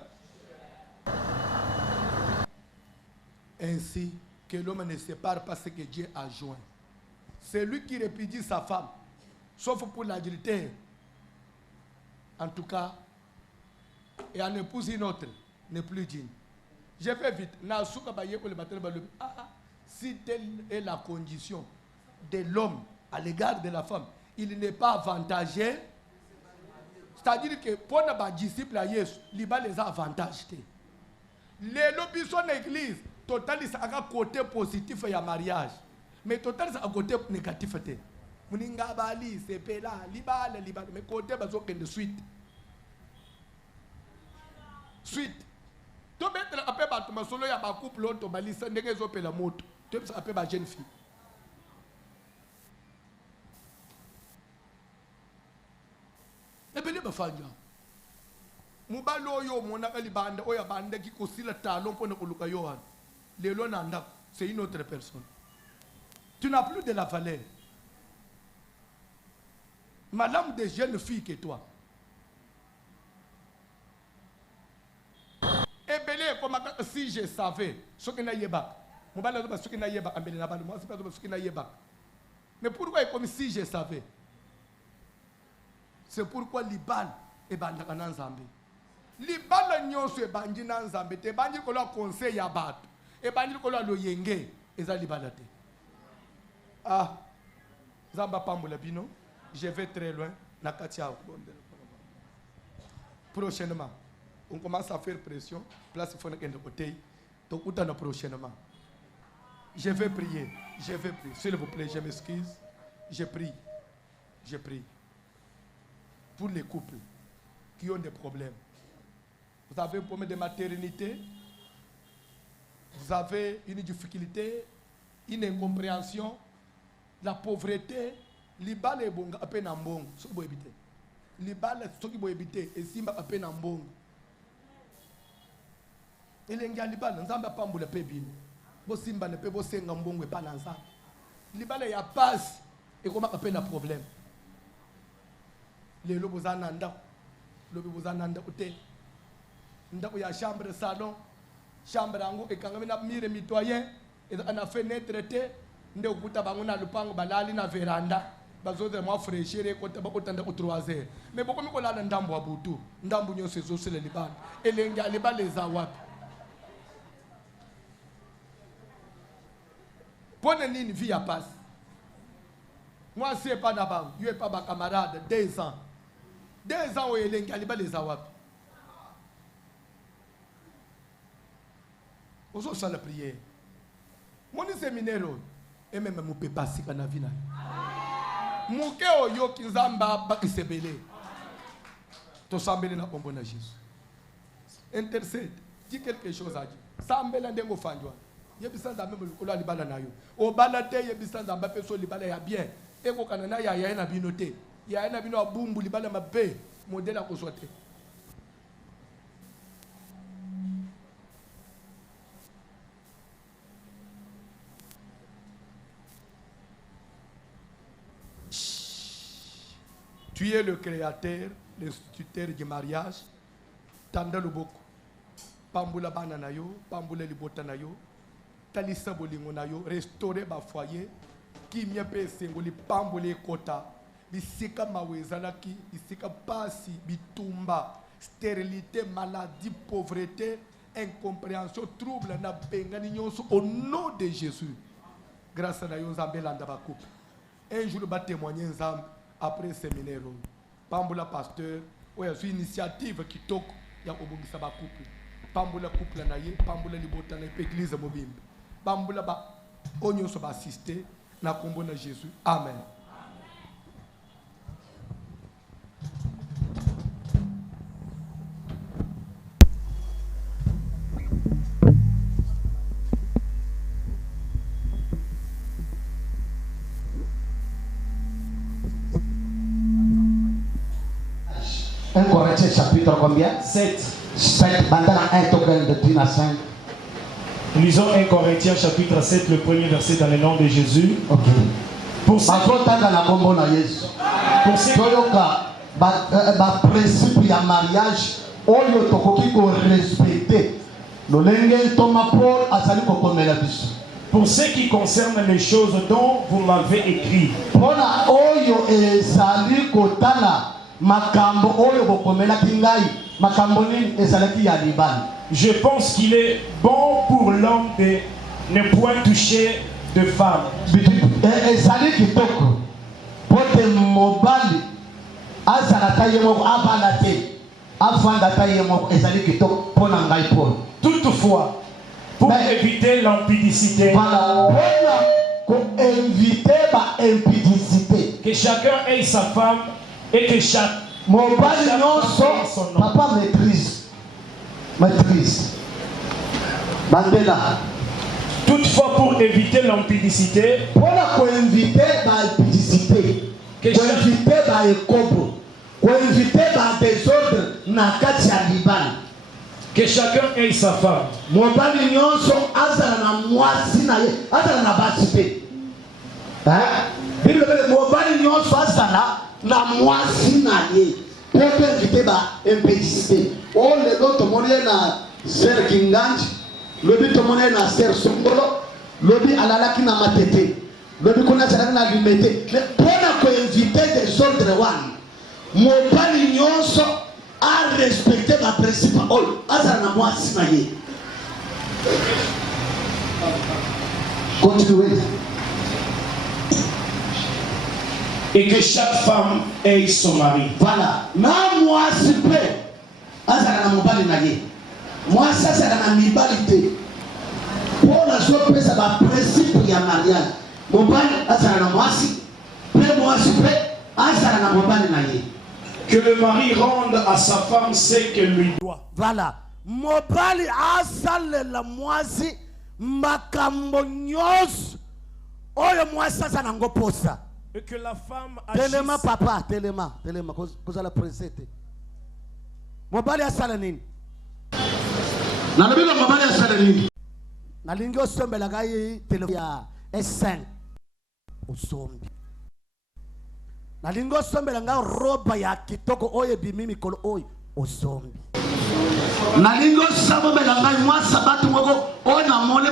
Ainsi que l'homme ne sépare pas ce que Dieu a joint. C'est lui qui répudie sa femme, sauf pour l'adultère. En tout cas, et en épouse une autre, n'est plus digne. Je fais vite. Si telle est la condition de l'homme à l'égard de la femme, il n'est pas avantagé. C'est-à-dire que pour les disciples à Jésus, il les a avantagés. Les lobbies sont l'église, total c'est un côté positif et mariage. Mais total c'est un côté négatif. Muninga bali, c'est pela, libale, mais côté bazo de suite. Suite. Tu mettre après battement solo ya ba couple l'autre bali ça ndenge zo pela moto. Tu peux appeler ba jeune fille. Ebele bafanya mubalo yo monaka libanda oya banda ki kosila talon pona koluka yohan lelo nanda c'est une autre personne. Tu n'as plus de la valeur. Madame des jeunes filles que toi. Ebele comme si je savais ce que na yeba mubalo ba ce que na yeba ambele na balo moi c'est pas ce que na yeba. Mais pourquoi comme si je savais? C'est pourquoi Libal est bandaka na Nzambe. Libal nyonso ebandi na Nzambe te bandi ko la conseil ya bato. E bandi ko la loyenge eza libala te. Ah, Zamba pambola bino, je vais très loin na katia. Prochainement, on commence à faire pression, place il faut que côté. Donc on prochainement. Je vais prier, s'il vous plaît, je m'excuse. Je prie. Pour les couples qui ont des problèmes. Vous avez un problème de maternité, vous avez une difficulté, une incompréhension, la pauvreté, libala est bon à peine en bon, ce qui est éviter. Libala ce qui est éviter et simba à peine en bon. Et les gens libala n'zamba pas mbula pebin. Bo simba ne peut bosser en bon et pas dans ça. Libala y a passe et comment à peine un problème. Les lobos ananda ute ndako ya chambre salon chambre yango ekangami na mire mitoyen na fenêtre te nde okuta bango na lupango balali na veranda bazozela mwa fraîcheur ekota bakotanda ku 3h mais bokomi kolala ndambo ya butu ndambo nyonso ezosela libala elenge alibala eza wapi pone nini vie ya pasi mwasi epa na bango yo epa bakamarade 2 ans 2 ans oyo elenge alibala eza wapi ozosala priere moni séminaire oyo ememe mope basika na vi na yo moke oyoki nzambe bakisebele tosambeli na kombo na jésus intercede di quelque chose a Dieu sambela ndenge ofandi wana yebisa nzambe molokolo alibala na yo obala te yebisa nzambe apeso libala ya bien ekokana na yaya na bino te yaya na bino abumbu libala mabe modele akozwa te Tu es le créateur, l'instituteur du mariage. Tanda luboko. Pambula bana na yo, pambula libota na yo. Talisa bolingo na yo, restaurer ba foyer. Kimia pe sengoli pambule kota. Bisika mawezalaki, bisika pasi, bitumba, stérilité, maladie, pauvreté, incompréhension, trouble na bengani nyonso au nom de Jésus. Grâce à na yo nzambe landa ba couple. Un jour ba témoigner nzambe. Après séminaire, Pamboula pasteur, ou y a une initiative qui toque, il y a un couple. Pamboula couple naïe, Pamboula libota na église mobile. Pamboula ba onyo so ba assister na kombo na Jésus. Amen. Un Corinthiens chapitre combien? 7. 7. Bandana 1 token de 10 à 5. Lisons 1 Corinthiens chapitre 7, le premier verset dans le nom de Jésus. Ok. Pour ceux principe ya mariage, oyo tokoki ko respecter. Pour ce qui concerne les choses dont vous m'avez écrit. Pona oyo ezali kotala makambo oyo bokomela kingai makambo nini ezalaki ya libani. Je pense qu'il est bon pour l'homme de ne point toucher de femme. Ezali kitoko pote mobali azalaka ye moko abala te afandaka ye moko ezali kitoko pona ngai pona. Toutefois, pour éviter l'impudicité, que chacun ait sa femme et que chaque mobali nyonso papa maîtrise bandela. Toutefois, pour éviter l'impudicité, pour éviter l'impudicité, pour éviter l'écobo, pour éviter le désordre na kati ya libani, que chacun ait sa femme. Mobali nyonso azala na mwasi na ye, azala na basi pe. Bible mobali nyonso azala na mwasi na ye. Pour éviter l'impudicité. On le doit monnaie na ser kinganji, le but monnaie na ser songolo, le but alalaki na matete, le but kona zalaki na limete. Pour éviter des ordres one, mobali nyonso a respecté ma principe all azala na mwasi na ye. Continuez. Et que chaque femme ait son mari. Voilà. Na mwasi pe azala na mobali na ye. Mwasi azala na mibali te. Pour la so pesa ba principe ya mariage. Mobali azala na mwasi, pe mwasi pe azala na mobali na ye. Que le mari rende à sa femme ce qu'elle lui doit. Voilà. Mobali azala la mwasi makambo nyos oyo mwasi azala ngo posa. Et que la femme agisse. Telema papa, telema, cause la princesse. Mobali asala nini? Na nabila mobali asala nini? Na lingo sombela gai telefone ya S5 usombi. Na lingo sombela nga roba ya kitoko oye bimimi kolo oye usombi. Na lingo sombela ngai mwasa batu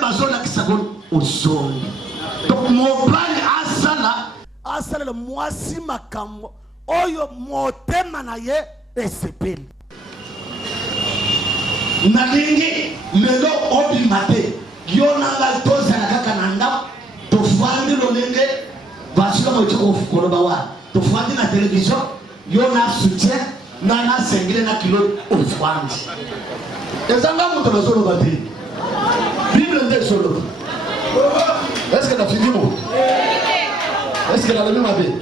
bazolakisa ko osombi. Donc mobali asala le mwasi makambo oyo motema na ye esepeli. Nalingi lelo obimate yonanga tozala kaka na ndako tofandi lolenge basika mochiko koloba wa tofandi na television yona soutien na sengile na kilo ofandi ezanga moto na zolo bati Bible nde solo. Est-ce que tu as fini mon? Est-ce que tu as le même avis?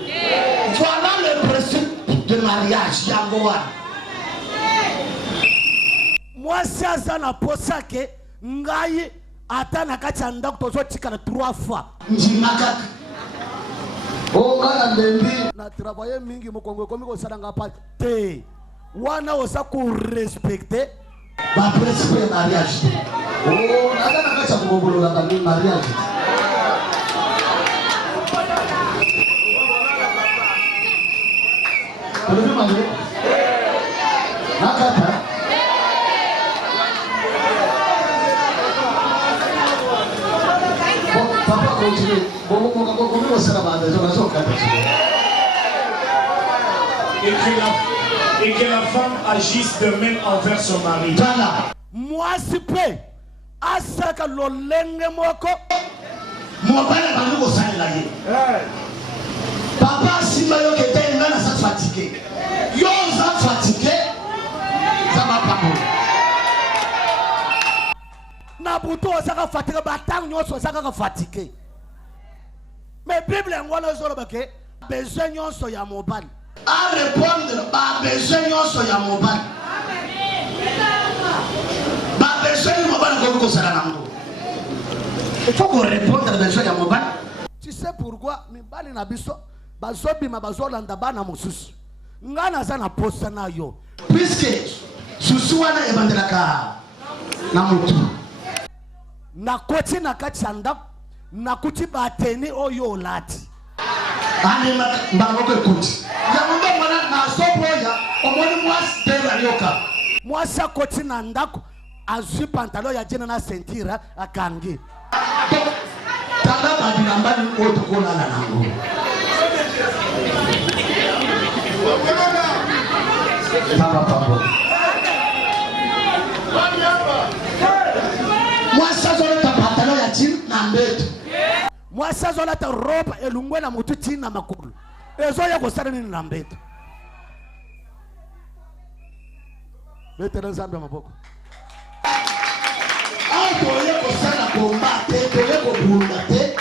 Voilà le principe de mariage yangoa. Moi ça na posa ke ngai ata na kati ya ndako tozo tikala 3 fois njimaka o ngala ndembi na travailler mingi mokongo komi ko sala ngapa te wana osa ko respecter ba principe ya mariage. Oh ata na kati ya kubongolo la mariage. Ole manje nakata papa continue. Et que la femme agisse de même envers son mari. Voilà. Moi si peu asaka lolenge moko mobala bandu ko sala ye. Papa simba yo kete ngana sa fatigué. Yo za fatigué. Ça va pas bon. Na buto osaka fatigué batang nyoso osaka fatigué. Mais Bible ngwana zoloba ke besoin nyonso ya mobali. A répondre ba besoin nyonso ya mobali. Ba besoin mobali ko sala nango. Il faut qu'on réponde à besoin ya mobali. Tu sais pourquoi mibali na biso bazobi ma bazolanda bana mususu. Ngana sana posta na yo. Puisque susu wana ebandelaka na mutu. Na koti na kati sanda na kuti bateni oyo lati ani mbangoko ekuti ya mungu mwana na soboya omoni mwasi tera lioka mwasi akoti na ndako azwi pantalo ya jina na sentira akangi tanga badina mbali otokola na nango papa papa mwasi azoleta pantalo ya jina na mbeto. Moi ça zola ta robe elungwe na mututi na makulu. Ezo ya ko sala ni na mbeto. Betera nzambe maboko. Ato ya ko sala kombate, to ya ko bundate.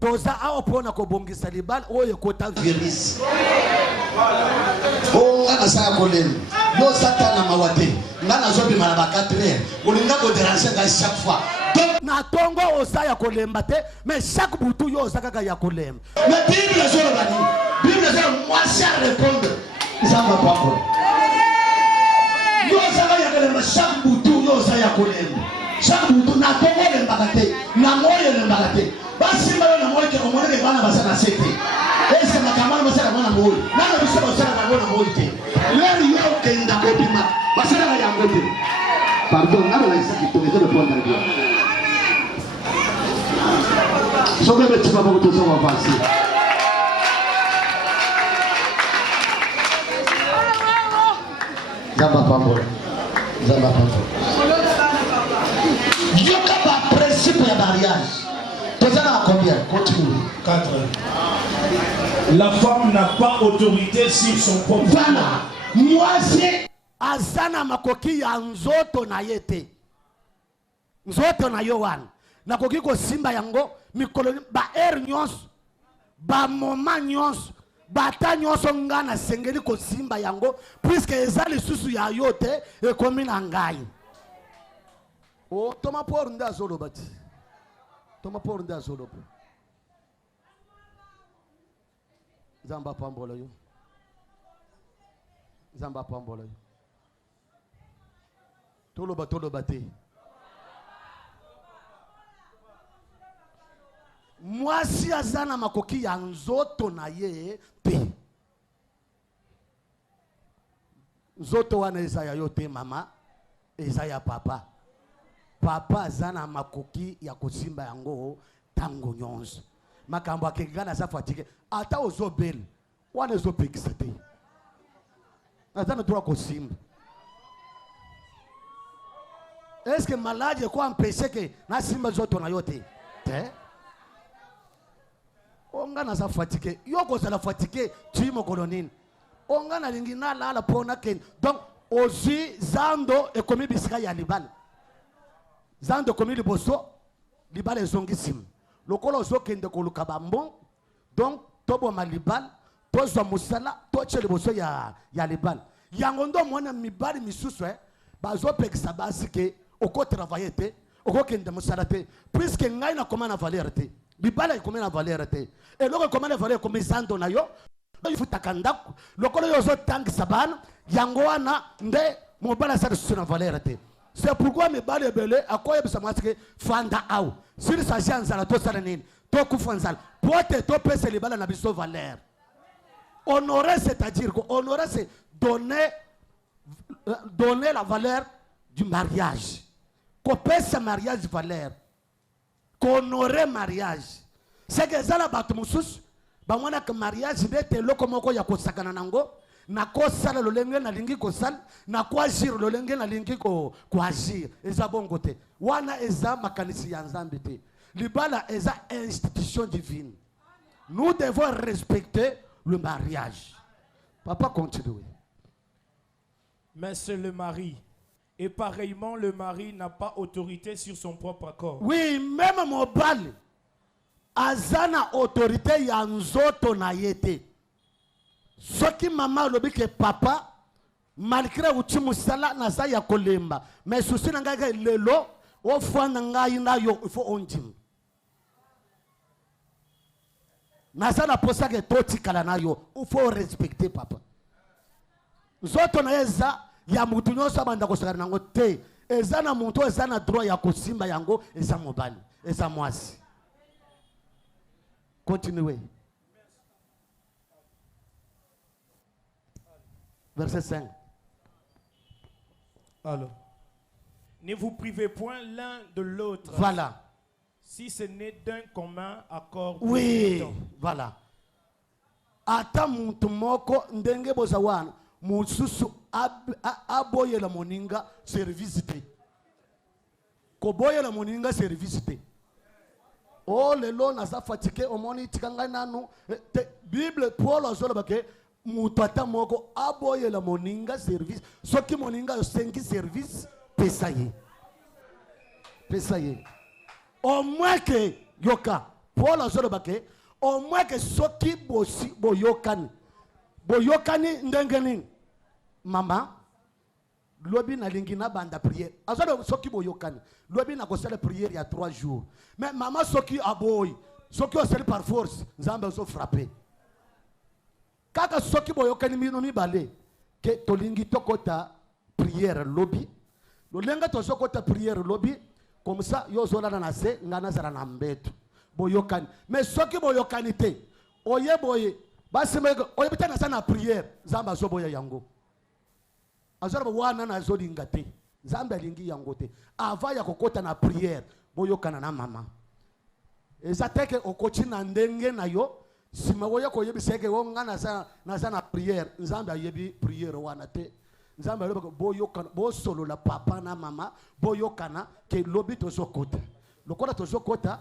Toza a opona ko bongisa libal oye ko ta virus. O ngana sa ko leni. Yo satana mawate. Ngana zobi malaba 4 heures. Olinga ko déranger à chaque fois. Na tongo osaya kolemba te mais chaque boutou yo osaka ya kolemba. Mais Bible zolo bani. Bible zolo moi ça répondre. Ça va pas bon. Yo osaka ya kolemba chaque boutou yo osaya kolemba. Chaque boutou na tongo lemba te. Na moyo lemba te. Basi mbalo na moyo ke omone ke bana basana sete. Esa makamana basana bana moyo. Na biso basana bana moyo te. Lero yo kenda ko bima. Basana ya ngote. Pardon, na la isa ki to de répondre à Dieu. So bebe tiba bako to so wafasi. Zamba pambo. Zamba pambo. Yoka ba principe ya mariage. Tozana combien? Continue. 4. La femme n'a pas autorité sur son propre corps. Voilà. Moi c'est azana makoki ya nzoto na yete. Nzoto na yo wana. Nakoki ko simba yango mikolo ba nyonso ba moment nyonso ba ta nyonso ngana sengeli ko simba yango puisque ezali susu ya yote e komi na ngai. O toma por nda zolo bati. Toma por nda zolo. Zamba pambolo yo. Zamba pambolo yo. Tolo bate. Mwasi azana makoki ya nzoto na ye te. Nzoto wana eza ya yo te mama, eza ya papa. papa azana makoki ya kosimba yango tango nyonso makambo akengana sa fatike ata ozobel wana ezopekisa te azana droit kosimba. Est-ce que malade quoi empêcher que na simba zoto na yote te onga na sa fatike yoko sa la fatike tuimo kolonine onga na lingina la pona ken donc ozi zando ekomi bisika ya libala zando komi liboso libala ezongisim lokolo zokende koluka bambo donc tobo malibal tozwa musala toche liboso ya libala yango ndo mwana mibali misusu bazopekisa basi ke oko travailler te oko kende musala te puisque ngai na komana valeur te libala ikomena valeur te et loko komana valeur comme zando na yo ifutaka ndako lokolo yo zotangisa bana yango wana nde mobala sa suna valeur te. C'est pourquoi mes balles belé à quoi ça m'a dit fanda au s'il s'agit en zala to salanine to kufanzal pote to pese les balles na biso valeur honorer c'est-à-dire honorer c'est donner la valeur du mariage qu'on pèse mariage valeur qu'honorer mariage c'est que ça la batumusus ba mwana que mariage ndete loko moko ya kosakana nango na ko sala lolenge na lingi ko sala na ko agir lolenge na lingi ko agir eza bongo te wana eza makanisi ya nzambe te libala eza institution divine. Nous devons respecter le mariage. Papa continue. Mais c'est le mari. Et pareillement, le mari n'a pas autorité sur son propre corps. Oui, même mon bal azana autorité ya nzoto na yete. Ce qui maman lobi que papa malgré uchimu sala na za ya kolemba mais souci na nga lelo o fwana ngai na yo il faut ondim. Na za na posa ke toti kala na yo il faut respecter papa. Nzoto na eza ya mutu nyonso banda kosakana nango te eza na muntu eza na droit ya kosimba yango eza mobali eza mwasi. Continuez. Verset 5. Alors, ne vous privez point l'un de l'autre. Voilà. Si ce n'est d'un commun accord. Oui, voilà. Ata muntu moko ndenge bozawana mususu aboye la moninga service te. Koboye la moninga service te. Oh lelo na za fatike omoni tikanga nanu Bible Paul azola bake mutata moko aboye la moninga service soki moninga yo sengi service pesaye au moins que yoka Paul azola bake au moins que soki bosi boyokani ndengeni mama lobi na lingi na banda prière azola soki boyokani lobi na kosala prière il y a 3 jours mais maman soki aboy soki osali par force nzambe zo frapper kaka soki boyokani mino mibale ke tolingi tokota prière lobi lolenga tozokota prière lobi comme ça yozola na se ngana zala na mbeto boyokani mais soki boyokani te oye boye basi mego oye bitana sana prière nzamba zo boya yango azora wana na zolinga te nzamba lingi yango te ava ya kokota na prière boyokana na mama ezateke okochi na ndenge na yo sima woya ko yebiseke wonga na sana prière nzamba yebi prière wana te nzamba loba boyokana bo solo la papa na mama boyokana ke lobi tozokota lokola tozokota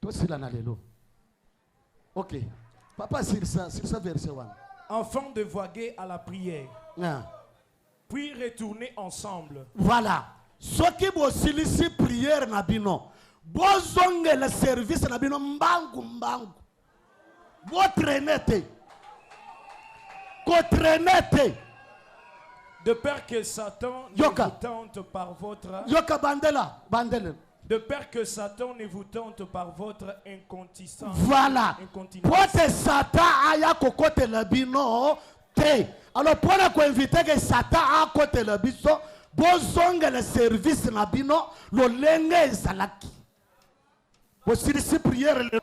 tosila na lelo. OK papa sur ça verset 1. Enfant de voguer à la prière. Yeah. Puis retourner ensemble. Voilà. Ce qui vous silisi prière na bino. Bozonge le service na bino mbangu. Votre nete. De peur que Satan ne vous tente par votre. Yoka bandela. De peur que Satan ne vous tente par votre incontinence. Voilà. Pote Satan aya kokote le bino te. Alors pour qu'on invite que Satan a kote le biso, bozonge le service na bino lo lenge ezalaki. Bosirisi prière le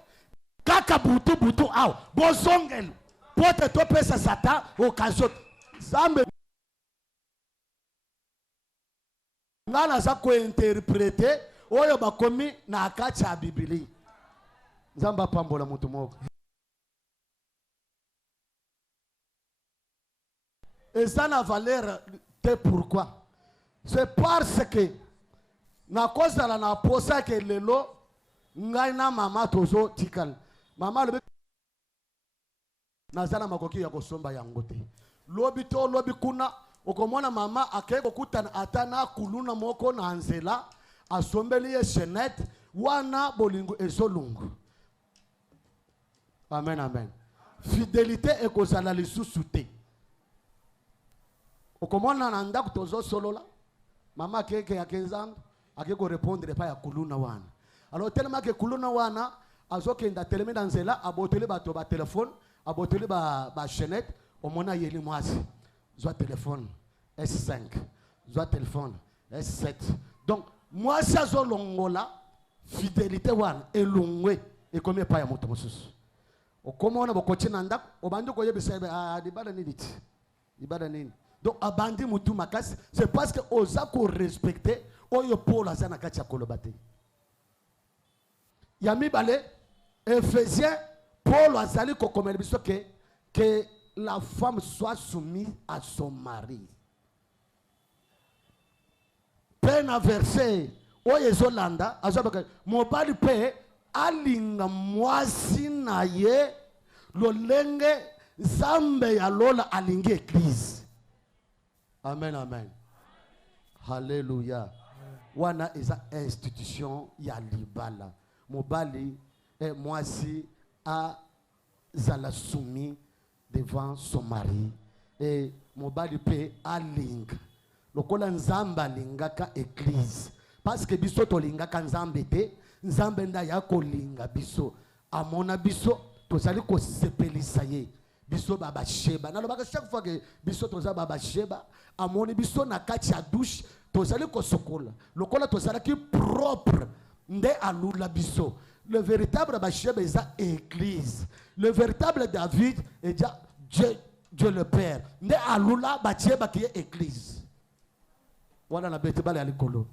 kaka butu aw bozonge pote to pesa Satan occasion zambe nga naza kointerprete oyo bakomi na kati ya Biblia. Nzamba pambola mutu moko. Et ça n'a valeur te pourquoi? C'est parce que na cause de la posa que lelo ngai na mama tozo tikal. Mama lobi nazana makoki ya kosomba yango te. Lobi to lobi kuna okomona mama akeko kutana atana kuluna moko na nzela asombeli ye chenette wana bolingo ezolungu. Amen, amen. Fidélité ekozala lisusu te. Okomona na ndako tozo solola mama keke ya kenzango akeko répondre pa ya kuluna wana. Alors tellement que kuluna wana azokenda telemi na nzela aboteli bato ba téléphone aboteli ba chenette omona yeli mwasi zwa téléphone S5 zwa téléphone S7. Donc mwasi azolongola fidélité wana elongwe ekomi pa ya moto mosusu. Okomona bokochi na ndako obandi koyebisa dibada nini ti dibada nini. Donc abandi mutu makasi c'est parce que oza ko respecter oyo Paul azana kati ya kolobate. Yami bale Éphésiens Paul azali ko komela biso que la femme soit soumise à son mari. Pena verset oyo ezolanda azobaka mobali pe alinga mwasi na ye lolenge Zambe ya lola alingi église. Amen, amen. Alléluia. Wana eza institution ya libala. Mobali et mwasi a zala soumis devant son mari. Et mobali pe alinga. Lokola nzamba lingaka église. Parce que biso to lingaka nzambe te, nzambe nda ya ko linga biso. Amona biso tozali ko sepelisa ye. Biso baba sheba. Na lobaka chaque fois que biso toza baba sheba, amoni biso na kati ya douche, tozali ko sokola. Lokola tozala ki propre nde anula biso. Le véritable baba sheba est église. Le véritable David est déjà Dieu le Père. Nde alula bacheba qui est église. Voilà na bete bale alikolo.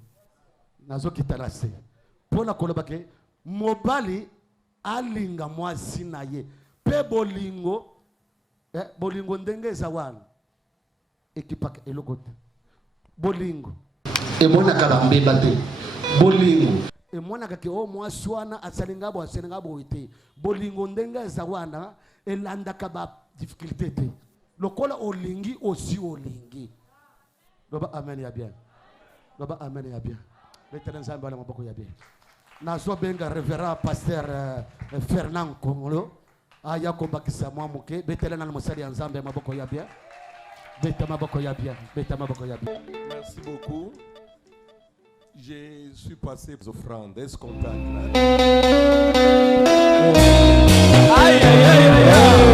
Nazo kitalase. Pona koloba ke mobali alinga mwasi na ye. Pe bolingo bolingo ndenge za wana ekipaka elokote bolingo emona kabambe bate bolingo emona kake o mwasi wana asalinga bo ite bolingo ndenge za wana elanda kaba difficulté te lokola olingi aussi olingi loba amen ya bien loba amen ya bien betena nzambe wala maboko ya bien nazo benga révérend pasteur Fernand Kongolo aya kombakisa mwa muke betela na mosali ya nzambe maboko ya bien beta maboko ya bien beta maboko ya bien. Merci beaucoup. Je suis passé aux offrandes. Est-ce qu'on t'a Aïe aïe aïe aïe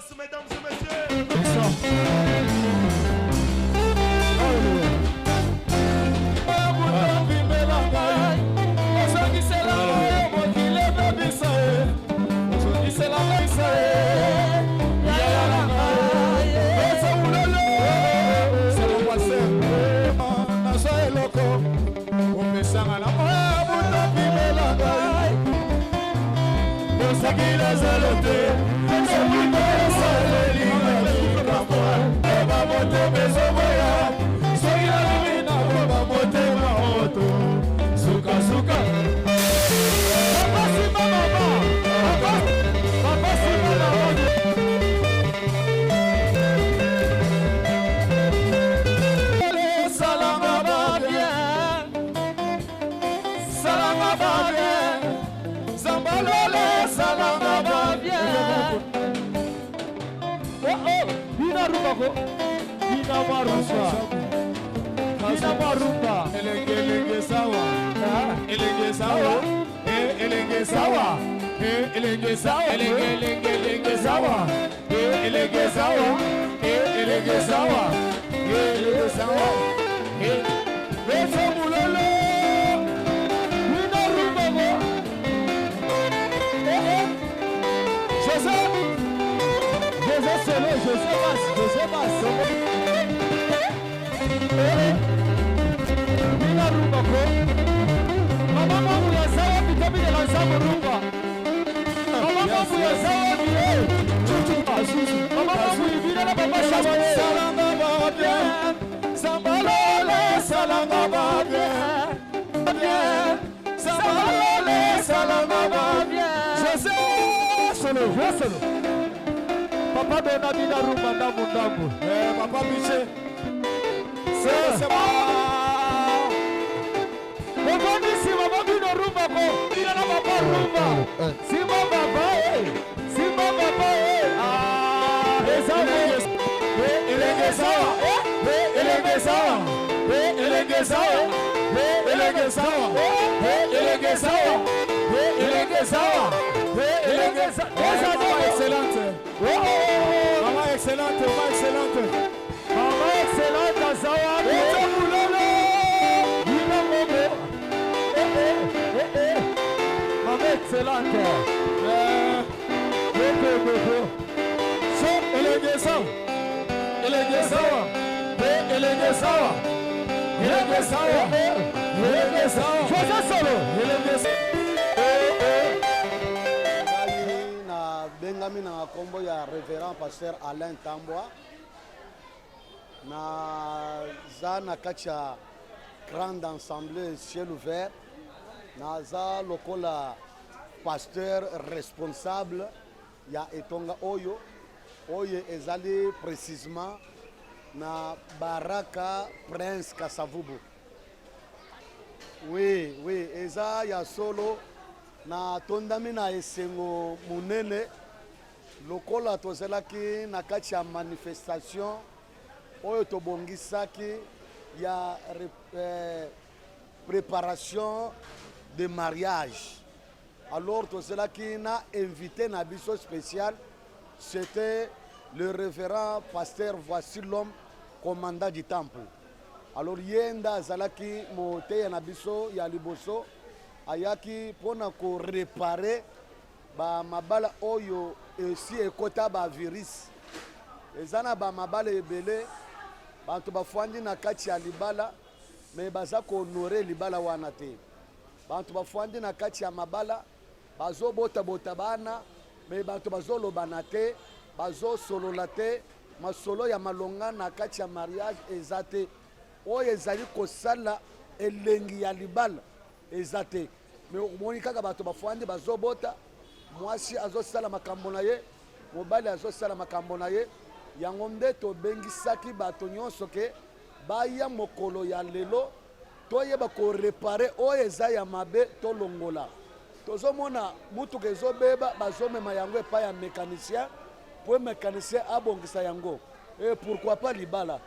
force, mesdames et messieurs. Papa dona bina rumba ndambu ndambu. Papa biche. C'est bon. Bogoni si mama bina rumba ko. Bina na papa rumba. Si mama bae. Si mama bae. Ah, elenge sawa. Elenge sawa. Elenge sawa. Elenge sawa. Elenge sawa. Elenge sawa. Elenge sawa. Maman excellente. Maman excellente. Maman excellente. Maman excellente. Sawa. Maman excellente. So, elenge sawa. Elenge sawa. Elenge sawa. Elenge sawa. Elenge sawa. Choisa solo. Elenge sawa. Bengami na kombo ya révérend pasteur Alain Tambwa na zana kacha grande assemblée ciel ouvert na za lokola pasteur responsable ya etonga oyo ezali précisément na Baraka Prince Kasavubu. Oui, eza ya solo na tondami na esengo munene lokola tozelaki na kati ya manifestation oyo tobongisaki ya préparation de mariage. Alors tozelaki na invité na biso spécial, c'était le révérend pasteur Voici l'homme, commandant du temple. Alors yenda azalaki moteya na biso ya liboso ayaki pona ko réparer ba mabala oyo esi ekota ba virus ezana ba mabala ebele bantu bafwandi na kati ya libala me baza ko honorer libala wana te bantu bafwandi na kati ya mabala bazo bota bana me bantu bazolobana te bazosolola te masolo ya malonga na kati ya mariage ezate oyo ezali kosala elengi ya libala ezate me omoni kaka bato bafwandi bazobota mwasi azosala makambo na ye mobali azosala makambo na ye yango nde tobengisaki bato nyonso ke baya mokolo ya lelo toyeba korepare oyo eza ya mabe tolongola tozomona mutuka ezobeba bazomema yango epai ya mécanicien po mécanicien abongisa yango et pourquoi pas libala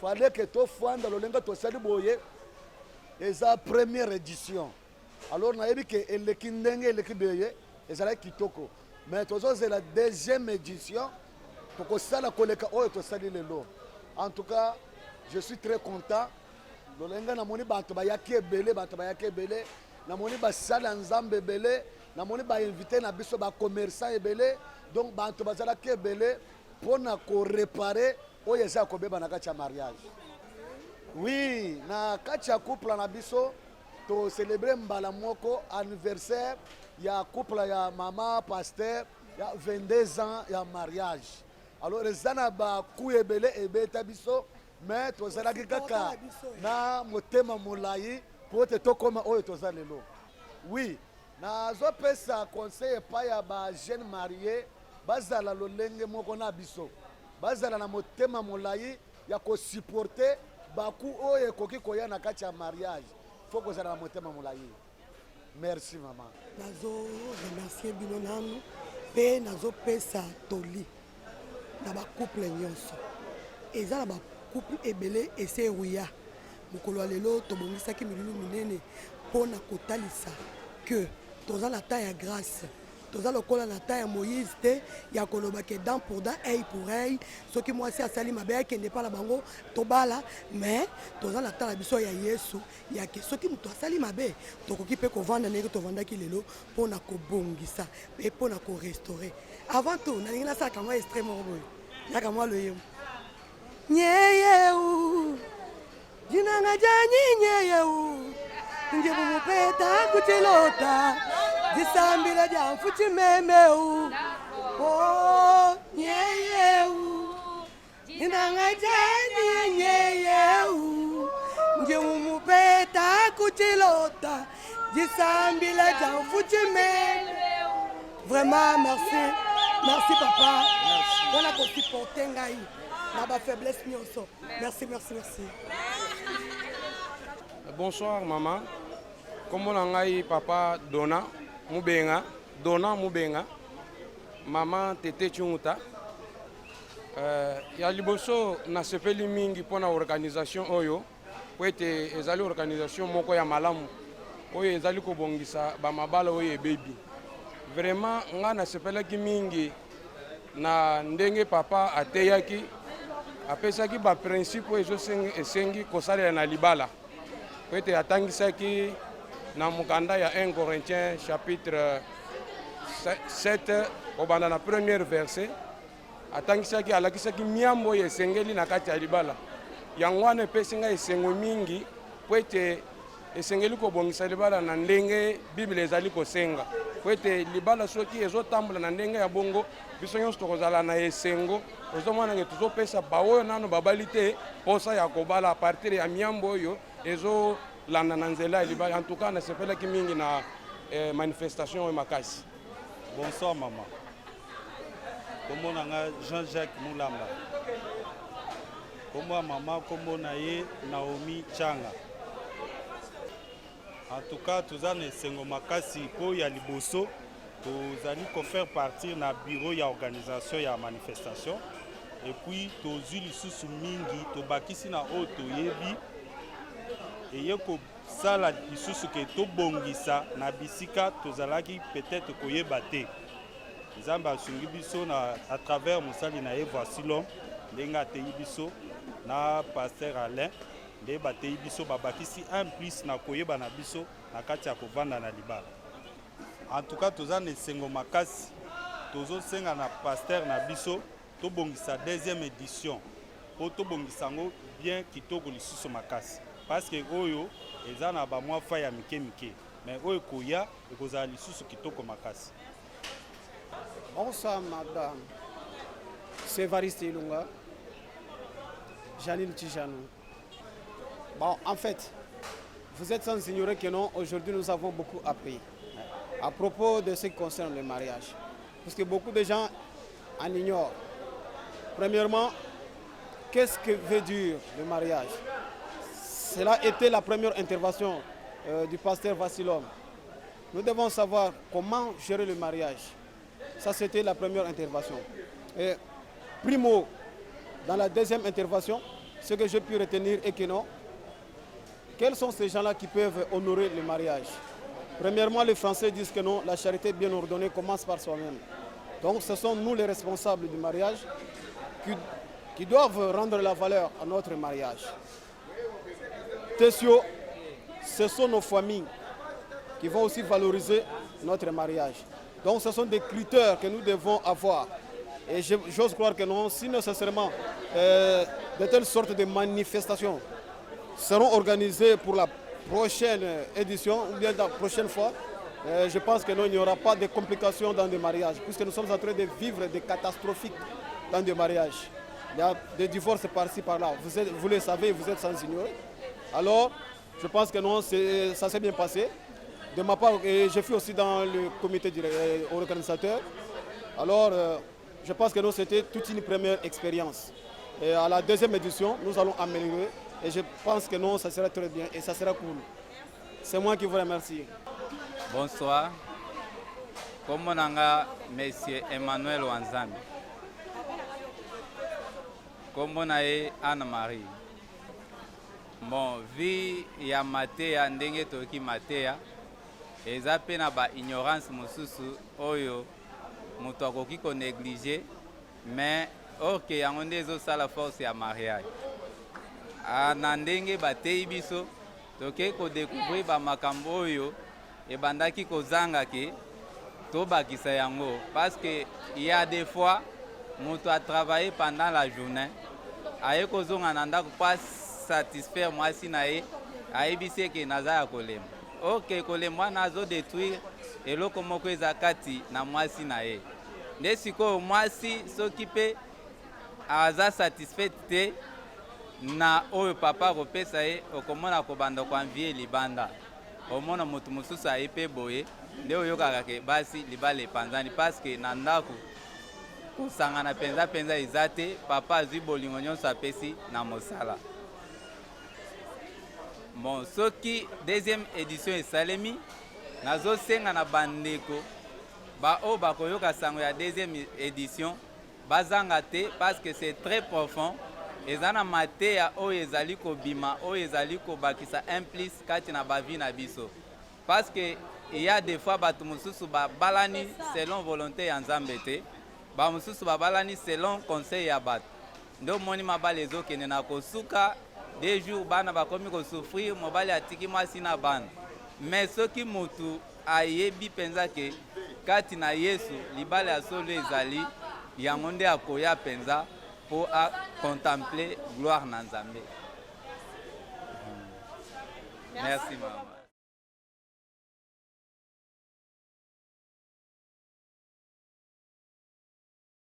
fallait que tofanda lolenga tosali boye eza première édition. Alors nayebi ke eleki ndenge eleki beye ezala kitoko mais tozozela deuxième édition tokosala koleka oyo tosali lelo. En tout cas, je suis très content. Lolenga namoni bato bayaki ebele, bato bayaki ebele. Namoni basala nzambe ebele, namoni ba invité na biso ba commerçant ebele. Donc bato bazalaki ebele pona ko réparer oyo eza kobeba na kati ya mariage. Oui, na kati ya couple na biso to célébrer mbala moko anniversaire ya couple ya mama pasteur ya 22 ans ya mariage. Alors ezana ba kuyebele ebeta biso mais tozalaki kaka na motema molai po te tokoma oyo toza lelo. Oui, nazopesa conseil epai ya ba jeune marié bazala lolenge moko na biso, bazala na motema molai ya kosupporter baku oyo ekoki koya na kati ya mariage. Faut kozala na motema molai. Merci maman. Nazo remercier bino nanu pe nazo pesa toli na ba couple nyonso. Eza na ba couple ebele ese eruya. Mokolo lelo tobongisaki milulu minene pona kotalisa que toza na ta ya grâce. Toza lokola na ta ya Moïse te ya koloba ke dent pour dent, œil pour œil. Soki mwasi asali mabe akende pa na bango tobala, mais toza na ta na biso ya Yesu ya ke soki mutu asali mabe tokoki pe kovanda ndenge tovandaki lelo pona kobongisa pe pona ko restaurer. Avant tout nalingi nasaka mwa extrait moko boye yaka mwa loyemo nyeyeu jinanga jani nyeyeu njibu mupeta kutilota disambila jamfuti memeu oh nyeyeu jinanga jani nyeyeu njibu mupeta kutilota disambila jamfuti memeu. Vraiment merci, merci papa. On a supporté ngai na ba faiblesse nyonso. Merci, merci, merci. Bonsoir maman. Comment ngai papa Dona Mubenga, maman Tete Chunguta. Ya liboso na sepeli mingi pona organisation oyo, kwete ezali organisation moko ya malamu. Oyo ezali kobongisa ba mabala oyo baby. Vraiment nga na sepelaki mingi na ndenge papa ateyaki apesaki ba principe ezo esengi kosalela na libala. Kwete atangisaki na mukanda ya 1 Corinthiens chapitre 7 obanda na premier verset atangisaki alakisaki miambo esengeli na kati ya libala. Yango wana epesinga esengo mingi kwete esengeli kobongisa libala na ndenge Bible ezali kosenga. Kwete libala soki ezotambola na ndenge ya bongo biso nyonso tokozala na esengo ozomona nge tuzopesa baoyo nano babali te posa ya kobala a partir ya miambo oyo ezolanda na nzela ya libala. En tout cas nasepelaki mingi na manifestation oyo makasi. Bonsoir maman. Kombo nanga Jean-Jacques Mulamba. Kombo maman kombo na ye Naomi Changa. En tout cas, tous en esengo makasi po ya liboso, tous allons faire partir na bureau ya organisation ya manifestation. Et puis tous lisusu mingi to bakisi na auto yebi. Et yeko sala lisusu ke to bongisa na bisika tous alaki peut-être koyeba te. Nzamba sungi biso na à travers musali na Eva Silom, ndenga te biso na pasteur Alain. Nde batei biso babakisi un plus na koyeba na biso na kati ya kovanda na libala. En tout cas toza na esengo makasi tozosenga na pasteur na biso tobongisa deuxième édition po tobongisa ngo bien kitoko lisusu makasi parce que oyo eza na ba mwa fa ya mike mais oyo koya ekozala lisusu kitoko makasi. Bonsoir madame, c'est Evariste Ilunga, Janine Tijanou. Bon, en fait, vous êtes sans ignorer que non, aujourd'hui nous avons beaucoup appris à propos de ce qui concerne le mariage. Parce que beaucoup de gens en ignorent. Premièrement, qu'est-ce que veut dire le mariage? Cela était la première intervention du pasteur Vassilom. Nous devons savoir comment gérer le mariage. Ça, c'était la première intervention. Et primo, dans la deuxième intervention, ce que j'ai pu retenir est que non, quels sont ces gens-là qui peuvent honorer le mariage? Premièrement, les Français disent que non, la charité bien ordonnée commence par soi-même. Donc ce sont nous les responsables du mariage qui doivent rendre la valeur à notre mariage. Tessio, ce sont nos familles qui vont aussi valoriser notre mariage. Donc ce sont des critères que nous devons avoir. Et j'ose croire que non, si nécessairement de telles sortes de manifestations seront organisées pour la prochaine édition ou bien la prochaine fois, je pense que non, il n'y aura pas de complications dans des mariages, puisque nous sommes en train de vivre des catastrophiques dans des mariages. Il y a des divorces par-ci, par-là. Vous le savez, vous êtes sans ignorer. Alors, je pense que non, ça s'est bien passé. De ma part, je suis aussi dans le comité organisateur. Alors, je pense que non, c'était toute une première expérience. Et à la deuxième édition, nous allons améliorer. Et je pense que non, ça sera très bien et ça sera cool. C'est moi qui vous remercie. Bonsoir. Comme on a M. Emmanuel Wanzami. Comme on a Anne-Marie. Bon, vie ya matéa ndenge toki matéa. Eza pe na ba ignorance mosusu oyo moto akoki ko négliger, mais ok yango nde ezosala force ya mariage. Na ndenge batei biso toke ko découvrir ba makambo oyo ebandaki kozanga ke tobakisa yango, parce que il y a des fois moto a travaillé pendant la journée aye kozonga na ndako pas satisfaire mwasi na ye ayebisi ke naza ya kolema. Ok kolema nazo détruire eloko moko eza kati na mwasi na ye. Nde sikoyo mwasi soki pe aza satisfait te na oyo papa kopesa ye, okomona kobanda koanvie libanda. Omona moto mosusu aye pe boye nde oyokaka ke basi libala epanzani, parce que na ndako kosangana penza eza te, papa azwi bolingo nyonso apesi na mosala. Bon, soki deuxième édition esalemi, nazosenga na bandeko ba o bakoyoka sango ya deuxième édition bazanga te, parce que c'est très profond. Ezana mateya oyo ezali kobima oyo ezali kobakisa implice kati na bavi na biso, parce que il y a des fois bato mosusu babalani selon volonté ya Nzambe te, ba mosusu babalani selon conseil ya bato. Ndo moni mabale ezokende na kosuka des jours bana bakomi kosouffrir, mobali atiki mwasi na bana. Mais soki motu ayebi penza ke kati na Yesu libala ya solo ezali, yango nde akoya penza pour contempler gloire na Nzambe. Merci maman.